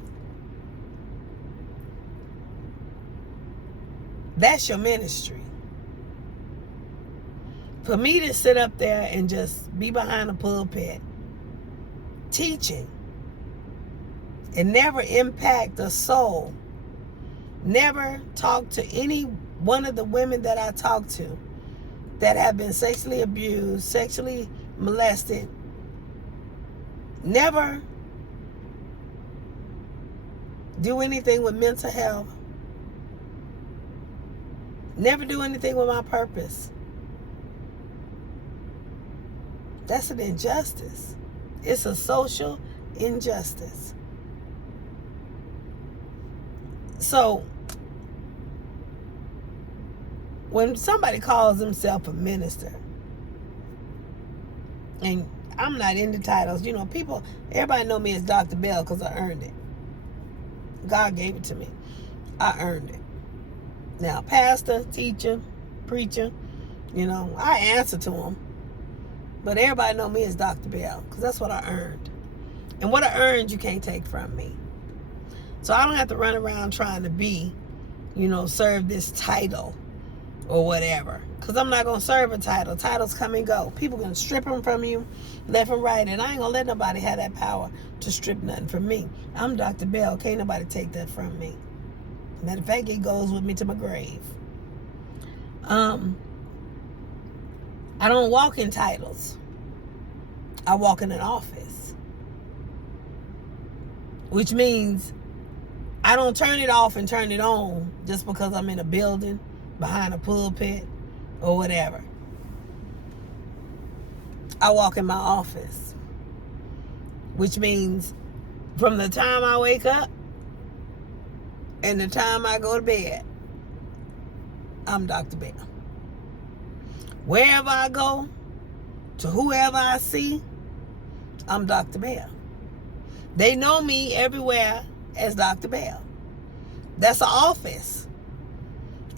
That's your ministry. For me to sit up there and just be behind a pulpit teaching and never impact a soul, never talk to any one of the women that I talk to that have been sexually abused, sexually molested, never do anything with mental health, Never do anything with my purpose. That's an injustice. It's a social injustice. So, when somebody calls himself a minister, and I'm not into titles, you know, everybody know me as Dr. Bell because I earned it. God gave it to me. I earned it. Now, pastor, teacher, preacher, you know, I answer to them. But everybody know me as Dr. Bell because that's what I earned. And what I earned, you can't take from me. So I don't have to run around trying to be, you know, serve this title or whatever. Because I'm not going to serve a title. Titles come and go. People going to strip them from you left and right. And I ain't going to let nobody have that power to strip nothing from me. I'm Dr. Bell. Can't nobody take that from me. Matter of fact, it goes with me to my grave. I don't walk in titles. I walk in an office. Which means I don't turn it off and turn it on just because I'm in a building, behind a pulpit, or whatever. I walk in my office. Which means from the time I wake up and the time I go to bed, I'm Dr. Bell. Wherever I go, to whoever I see, I'm Dr. Bell. They know me everywhere as Dr. Bell. That's an office.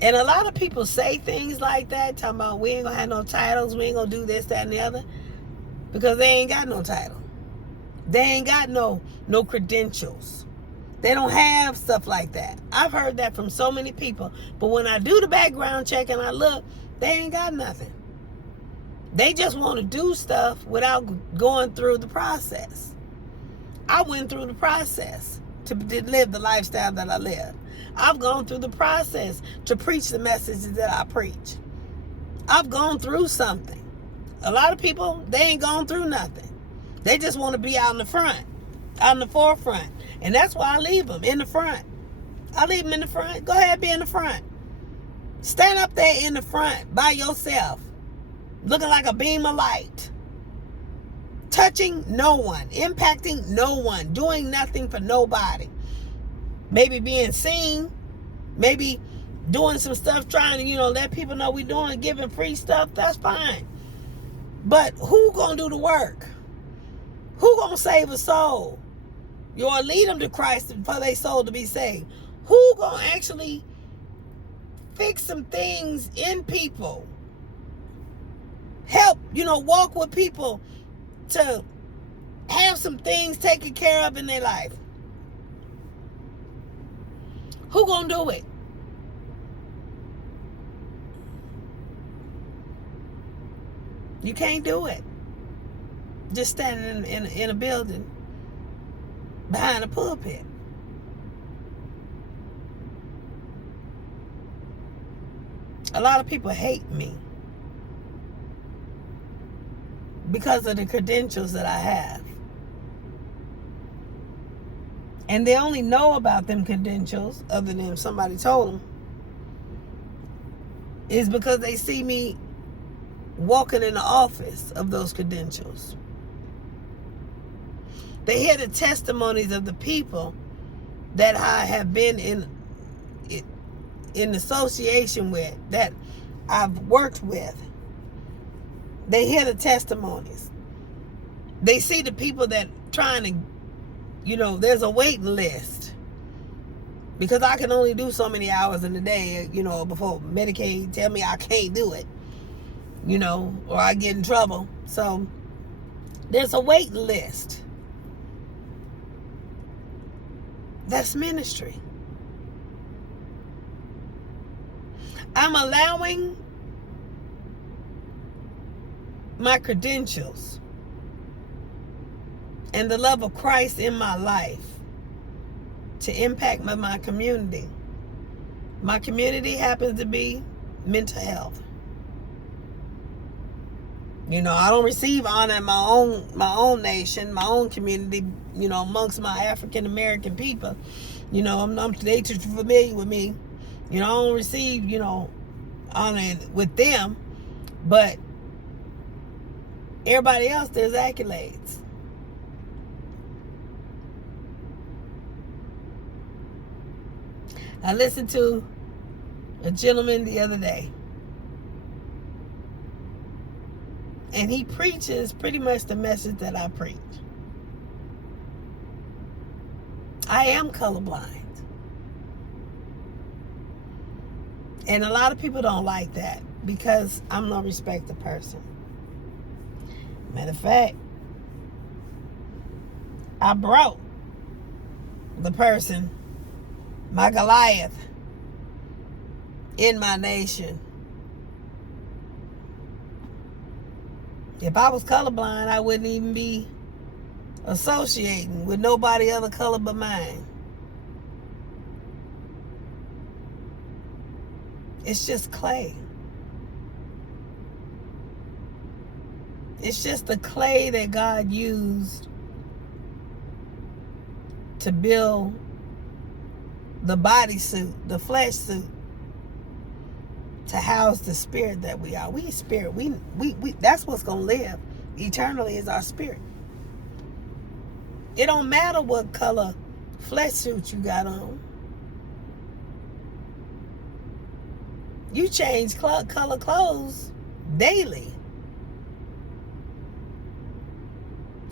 And a lot of people say things like that, talking about we ain't gonna have no titles, we ain't gonna do this, that, and the other, because they ain't got no title. They ain't got no credentials. They don't have stuff like that. I've heard that from so many people. But when I do the background check and I look, they ain't got nothing. They just want to do stuff without going through the process. I went through the process to live the lifestyle that I live. I've gone through the process to preach the messages that I preach. I've gone through something. A lot of people, they ain't gone through nothing. They just want to be out in the front, out in the forefront. And that's why I leave them in the front. I leave them in the front. Go ahead, be in the front. Stand up there in the front by yourself, looking like a beam of light. Touching no one, impacting no one, doing nothing for nobody. Maybe being seen, maybe doing some stuff, trying to, you know, let people know we're doing, giving free stuff. That's fine. But who gonna do the work? Who gonna save a soul? You or lead them to Christ for their soul to be saved. Who gonna actually fix some things in people? Help, you know, walk with people to have some things taken care of in their life. Who gonna do it? You can't do it just standing in a building behind a pulpit. A lot of people hate me because of the credentials that I have. And they only know about them credentials, other than if somebody told them, is because they see me walking in the office of those credentials. They hear the testimonies of the people that I have been in association with, that I've worked with. They hear the testimonies. They see the people that trying to, you know, there's a waiting list. Because I can only do so many hours in a day, you know, before Medicaid tell me I can't do it, you know, or I get in trouble. So there's a waiting list. That's ministry. I'm allowing my credentials and the love of Christ in my life to impact my community. My community happens to be mental health. You know, I don't receive honor in my own nation, my own community, you know, amongst my African American people. You know, they too familiar with me. You know, I don't receive, you know, honoring with them, but everybody else, there's accolades. I listened to a gentleman the other day, and he preaches pretty much the message that I preach. I am colorblind. And a lot of people don't like that because I'm no respecter person. Matter of fact, I broke the person, my Goliath, in my nation. If I was colorblind, I wouldn't even be associating with nobody other color but mine. It's just clay. It's just the clay that God used to build the bodysuit, the flesh suit, to house the spirit that we are. We spirit. We that's what's gonna live eternally, is our spirit. It don't matter what color flesh suit you got on. You change color clothes daily.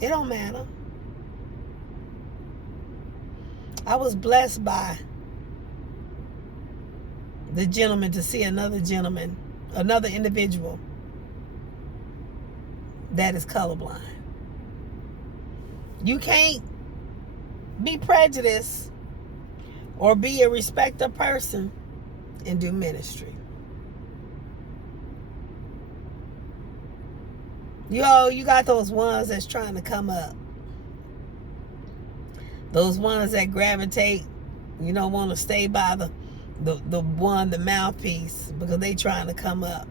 It don't matter. I was blessed by the gentleman to see another gentleman, another individual that is colorblind. You can't be prejudiced or be a respecter person and do ministry. You got those ones that's trying to come up. Those ones that gravitate, want to stay by the mouthpiece because they trying to come up.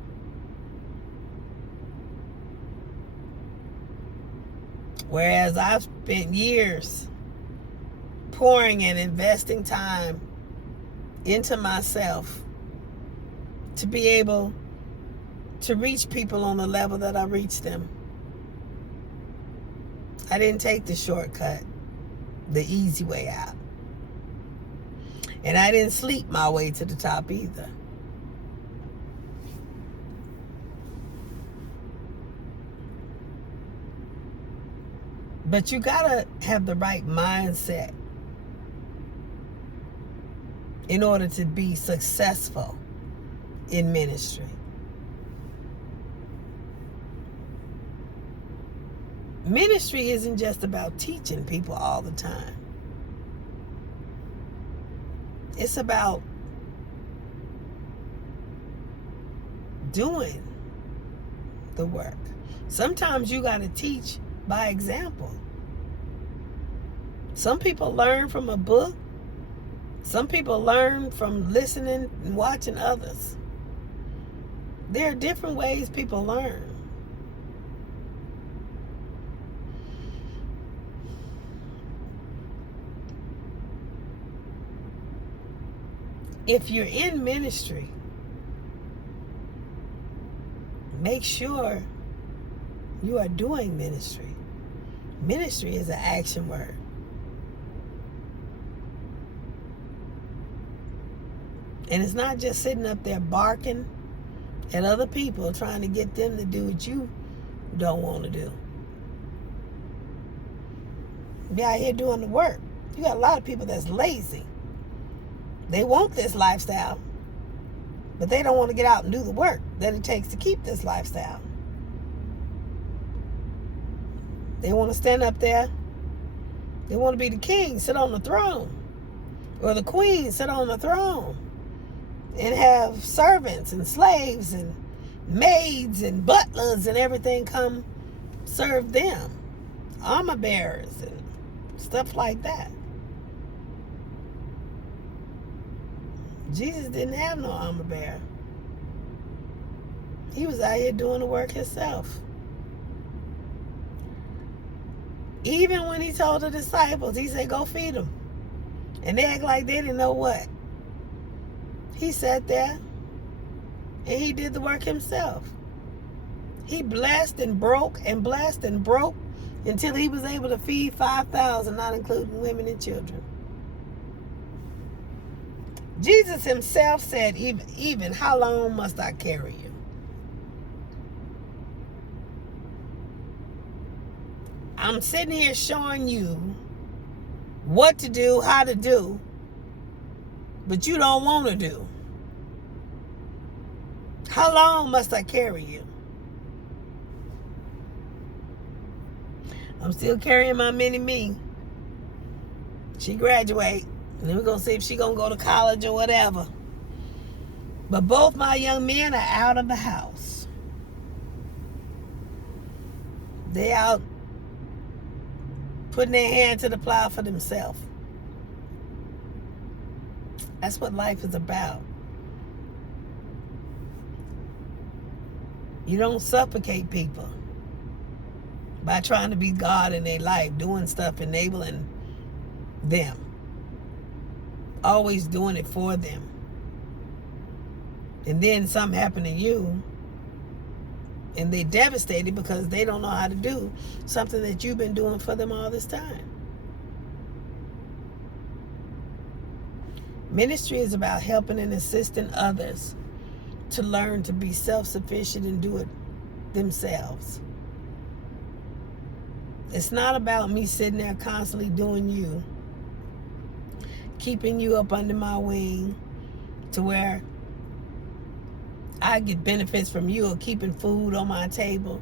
Whereas I've spent years pouring and investing time into myself to be able to reach people on the level that I reach them. I didn't take the shortcut, the easy way out. And I didn't sleep my way to the top either. But you gotta have the right mindset in order to be successful in ministry. Ministry isn't just about teaching people all the time. It's about doing the work. Sometimes you got to teach by example. Some people learn from a book. Some people learn from listening and watching others. There are different ways people learn. If you're in ministry, make sure you are doing ministry. Ministry is an action word. And it's not just sitting up there barking at other people trying to get them to do what you don't want to do. Be out here doing the work. You got a lot of people that's lazy. They want this lifestyle, but they don't want to get out and do the work that it takes to keep this lifestyle. They want to stand up there. They want to be the king, sit on the throne, or the queen, sit on the throne, and have servants and slaves and maids and butlers and everything come serve them, armor bearers and stuff like that. Jesus didn't have no armor bearer. He was out here doing the work himself. Even when he told the disciples, he said, go feed them. And they act like they didn't know what. He sat there And he did the work himself. He blessed and broke and blessed and broke until he was able to feed 5,000, not including women and children. Jesus himself said, even how long must I carry you? I'm sitting here showing you what to do, how to do, but you don't want to do. How long must I carry you? I'm still carrying my mini-me. She graduate, and then we're going to see if she's going to go to college or whatever. But both my young men are out of the house. They out putting their hand to the plow for themselves. That's what life is about. You don't suffocate people by trying to be God in their life, doing stuff, enabling them, always doing it for them. And then something happened to you, and they're devastated because they don't know how to do something that you've been doing for them all this time. Ministry is about helping and assisting others to learn to be self-sufficient and do it themselves. It's not about me sitting there constantly doing you, keeping you up under my wing to where I get benefits from you or keeping food on my table.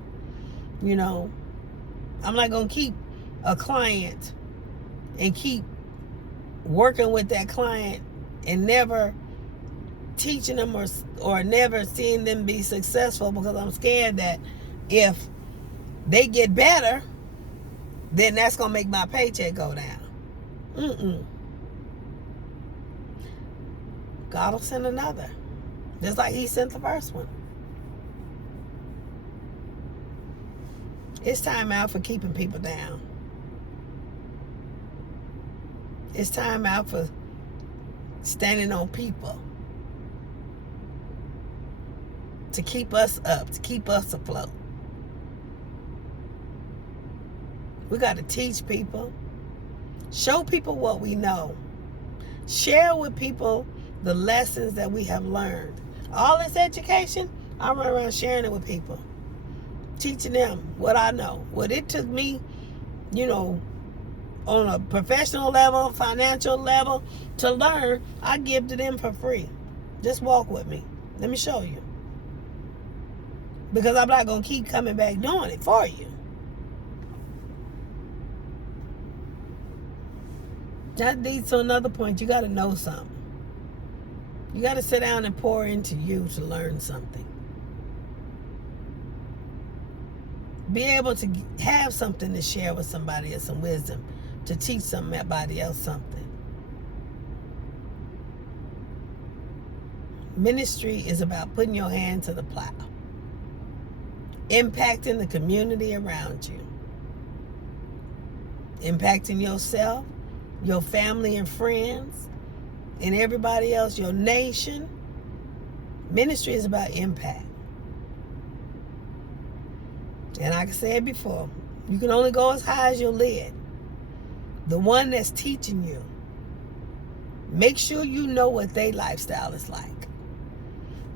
You know, I'm not going to keep a client and keep working with that client and never teaching them or never seeing them be successful, because I'm scared that if they get better, then that's going to make my paycheck go down. God will send another. Just like he sent the first one. It's time out for keeping people down. It's time out for standing on people to keep us up, to keep us afloat. We got to teach people, show people what we know, share with people the lessons that we have learned. All this education, I run around sharing it with people, teaching them what I know, what it took me, you know, on a professional level, financial level, to learn. I give to them for free. Just walk with me. Let me show you. Because I'm not going to keep coming back doing it for you. That leads to another point. You got to know something. You got to sit down and pour into you to learn something. Be able to have something to share with somebody, or some wisdom to teach somebody else something. Ministry is about putting your hand to the plow, impacting the community around you, impacting yourself, your family and friends, and everybody else, your nation. Ministry is about impact. And like I said before, you can only go as high as your lid. The one that's teaching you, make sure you know what their lifestyle is like.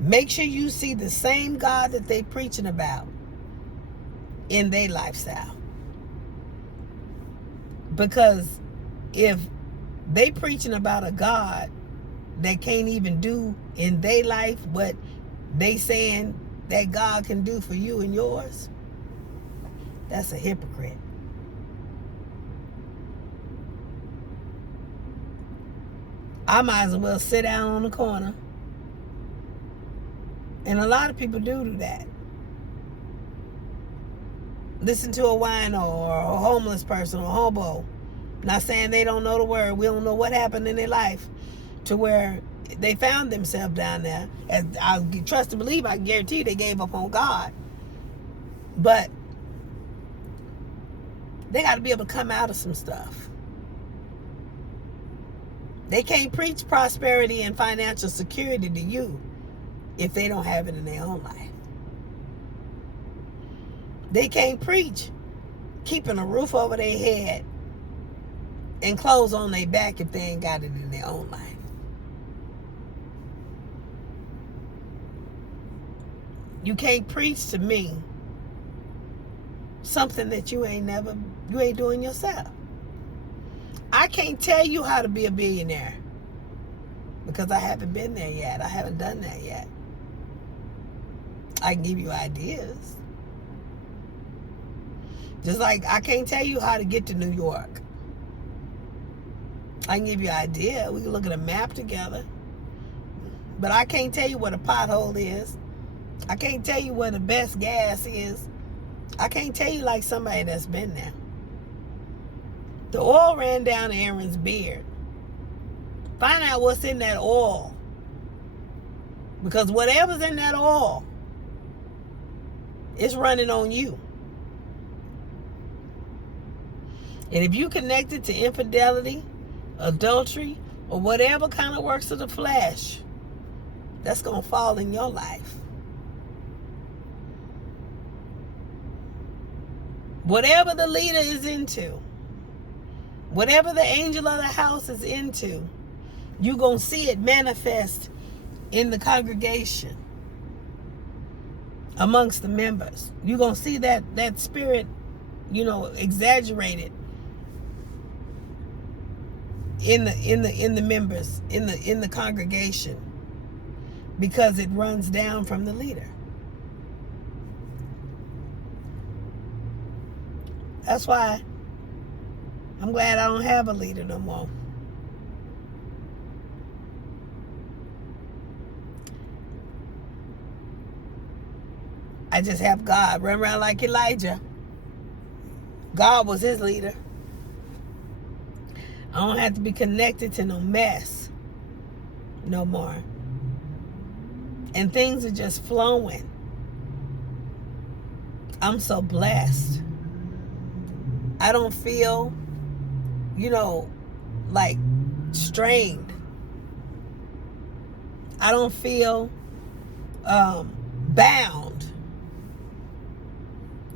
Make sure you see the same God that they preaching about in their lifestyle. Because if they preaching about a God that can't even do in their life what they saying that God can do for you and yours, that's a hypocrite. I might as well sit down on the corner. And a lot of people do that. Listen to a wino or a homeless person or a hobo. Not saying they don't know the word. We don't know what happened in their life to where they found themselves down there. As I trust and believe, I guarantee they gave up on God. But they got to be able to come out of some stuff. They can't preach prosperity and financial security to you if they don't have it in their own life. They can't preach keeping a roof over their head and clothes on their back if they ain't got it in their own life. You can't preach to me something that you ain't doing yourself. I can't tell you how to be a billionaire because I haven't been there yet. I haven't done that yet. I can give you ideas. Just like I can't tell you how to get to New York. I can give you an idea. We can look at a map together. But I can't tell you what a pothole is. I can't tell you where the best gas is. I can't tell you like somebody that's been there. The oil ran down Aaron's beard. Find out what's in that oil. Because whatever's in that oil, it's running on you. And if you connected to infidelity, adultery, or whatever kind of works of the flesh, that's going to fall in your life. Whatever the leader is into, whatever the angel of the house is into, you're going to see it manifest in the congregation amongst the members. You're going to see that spirit, exaggerated in the members, in the congregation, because it runs down from the leader. That's why I'm glad I don't have a leader no more. I just have God run around like Elijah. God was his leader. I don't have to be connected to no mess no more. And things are just flowing. I'm so blessed. I don't feel, like strained. I don't feel bound.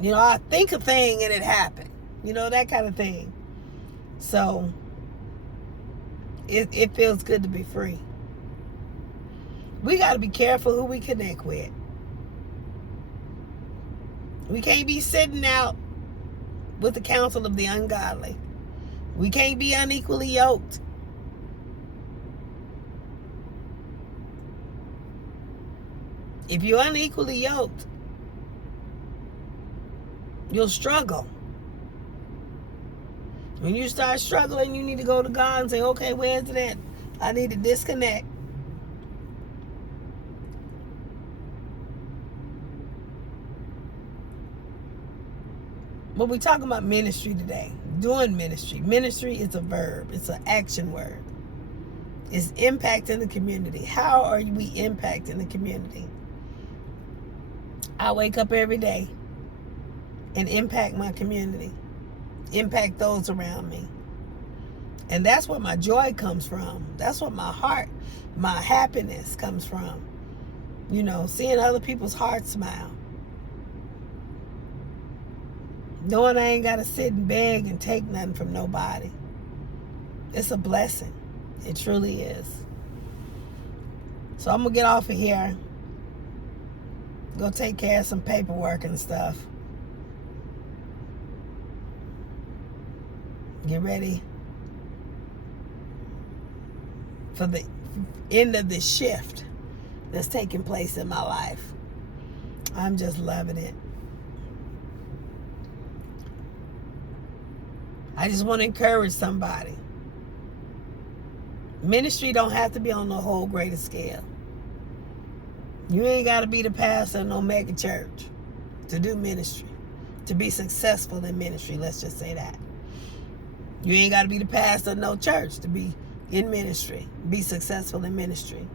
I think a thing and it happened. That kind of thing. So it feels good to be free. We got to be careful who we connect with. We can't be sitting out with the counsel of the ungodly. We can't be unequally yoked. If you're unequally yoked, you'll struggle. When you start struggling, you need to go to God and say, okay, where's it at? I need to disconnect. But we're talking about ministry today. Doing ministry. Ministry is a verb. It's an action word. It's impacting the community. How are we impacting the community? I wake up every day and impact my community. Impact those around me. And that's where my joy comes from. That's what my heart, my happiness comes from. Seeing other people's hearts smile. Knowing I ain't got to sit and beg and take nothing from nobody. It's a blessing. It truly is. So I'm going to get off of here. Go take care of some paperwork and stuff. Get ready for the end of this shift that's taking place in my life. I'm just loving it. I just want to encourage somebody. Ministry don't have to be on the whole greater scale. You ain't got to be the pastor in no mega church to do ministry, to be successful in ministry. Let's just say that. You ain't got to be the pastor of no church to be in ministry, be successful in ministry.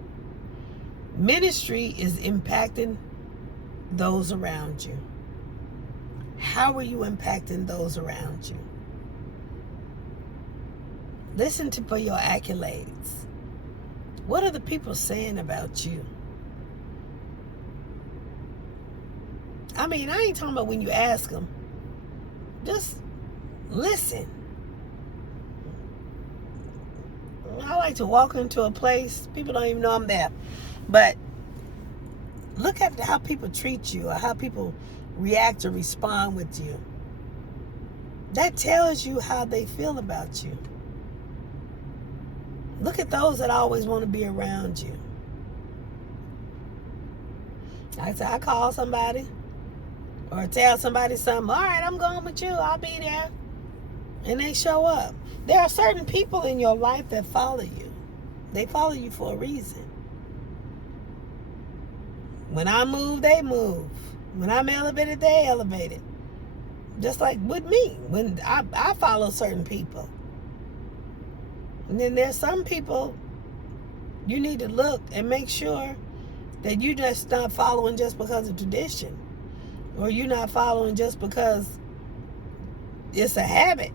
Ministry is impacting those around you. How are you impacting those around you? Listen for your accolades. What are the people saying about you? I mean, I ain't talking about when you ask them. Just listen. I like to walk into a place, people don't even know I'm there. But look at how people treat you or how people react or respond with you. That tells you how they feel about you. Look at those that always want to be around you. Like I said, I call somebody or tell somebody something. All right, I'm going with you. I'll be there. And they show up. There are certain people in your life that follow you. They follow you for a reason. When I move, they move. When I'm elevated, they elevated. Just like with me, when I follow certain people. And then there's some people you need to look and make sure that you're just not following just because of tradition. Or you're not following just because it's a habit.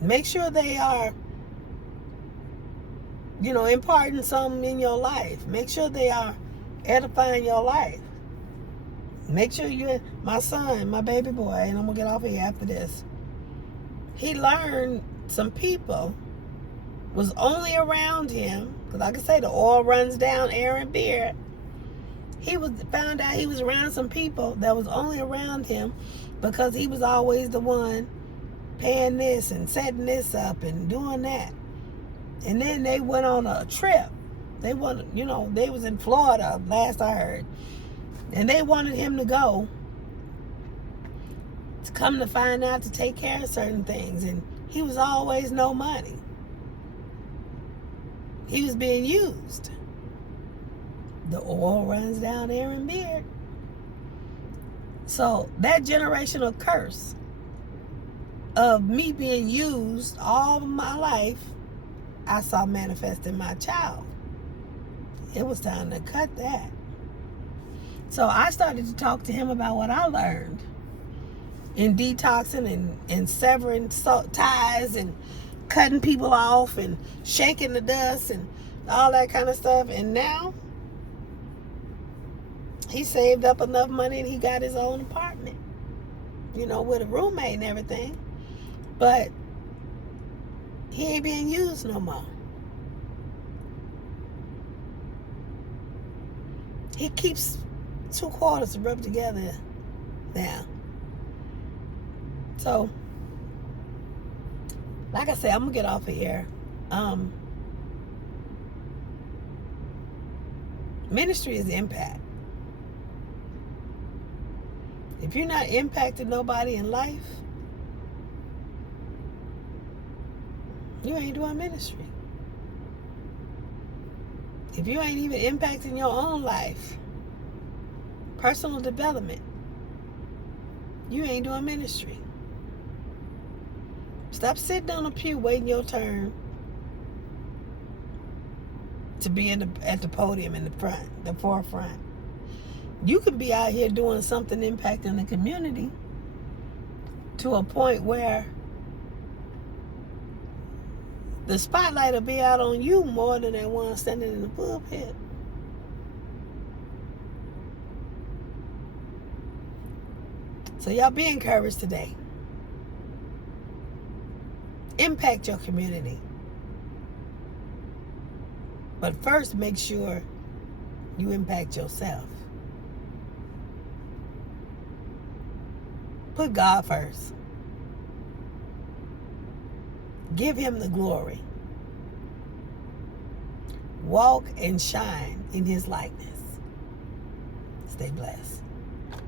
Make sure they are, imparting something in your life. Make sure they are edifying your life. Make sure my son, my baby boy, and I'm going to get off of here after this. He learned some people was only around him, because like I say, the oil runs down Aaron's beard. Found out he was around some people that was only around him because he was always the one paying this and setting this up and doing that. And then they went on a trip. They was in Florida, last I heard. And they wanted him to go, to come to find out, to take care of certain things. And he was always no money. He was being used. The oil runs down Aaron's beard. So that generational curse of me being used all of my life, I saw manifest in my child. It was time to cut that. So I started to talk to him about what I learned in detoxing and severing ties and cutting people off and shaking the dust and all that kind of stuff. And now he saved up enough money and he got his own apartment, with a roommate and everything. But he ain't being used no more. He keeps 2 quarters to rub together now. So, like I said, I'm going to get off of here. Ministry is impact. If you're not impacting nobody in life, you ain't doing ministry. If you ain't even impacting your own life, personal development, you ain't doing ministry. Stop sitting on a pew waiting your turn to be at the podium in the front, the forefront. You could be out here doing something impacting the community to a point where the spotlight will be out on you more than that one standing in the pulpit. So y'all be encouraged today. Impact your community. But first, make sure you impact yourself. Put God first. Give him the glory. Walk and shine in his likeness. Stay blessed.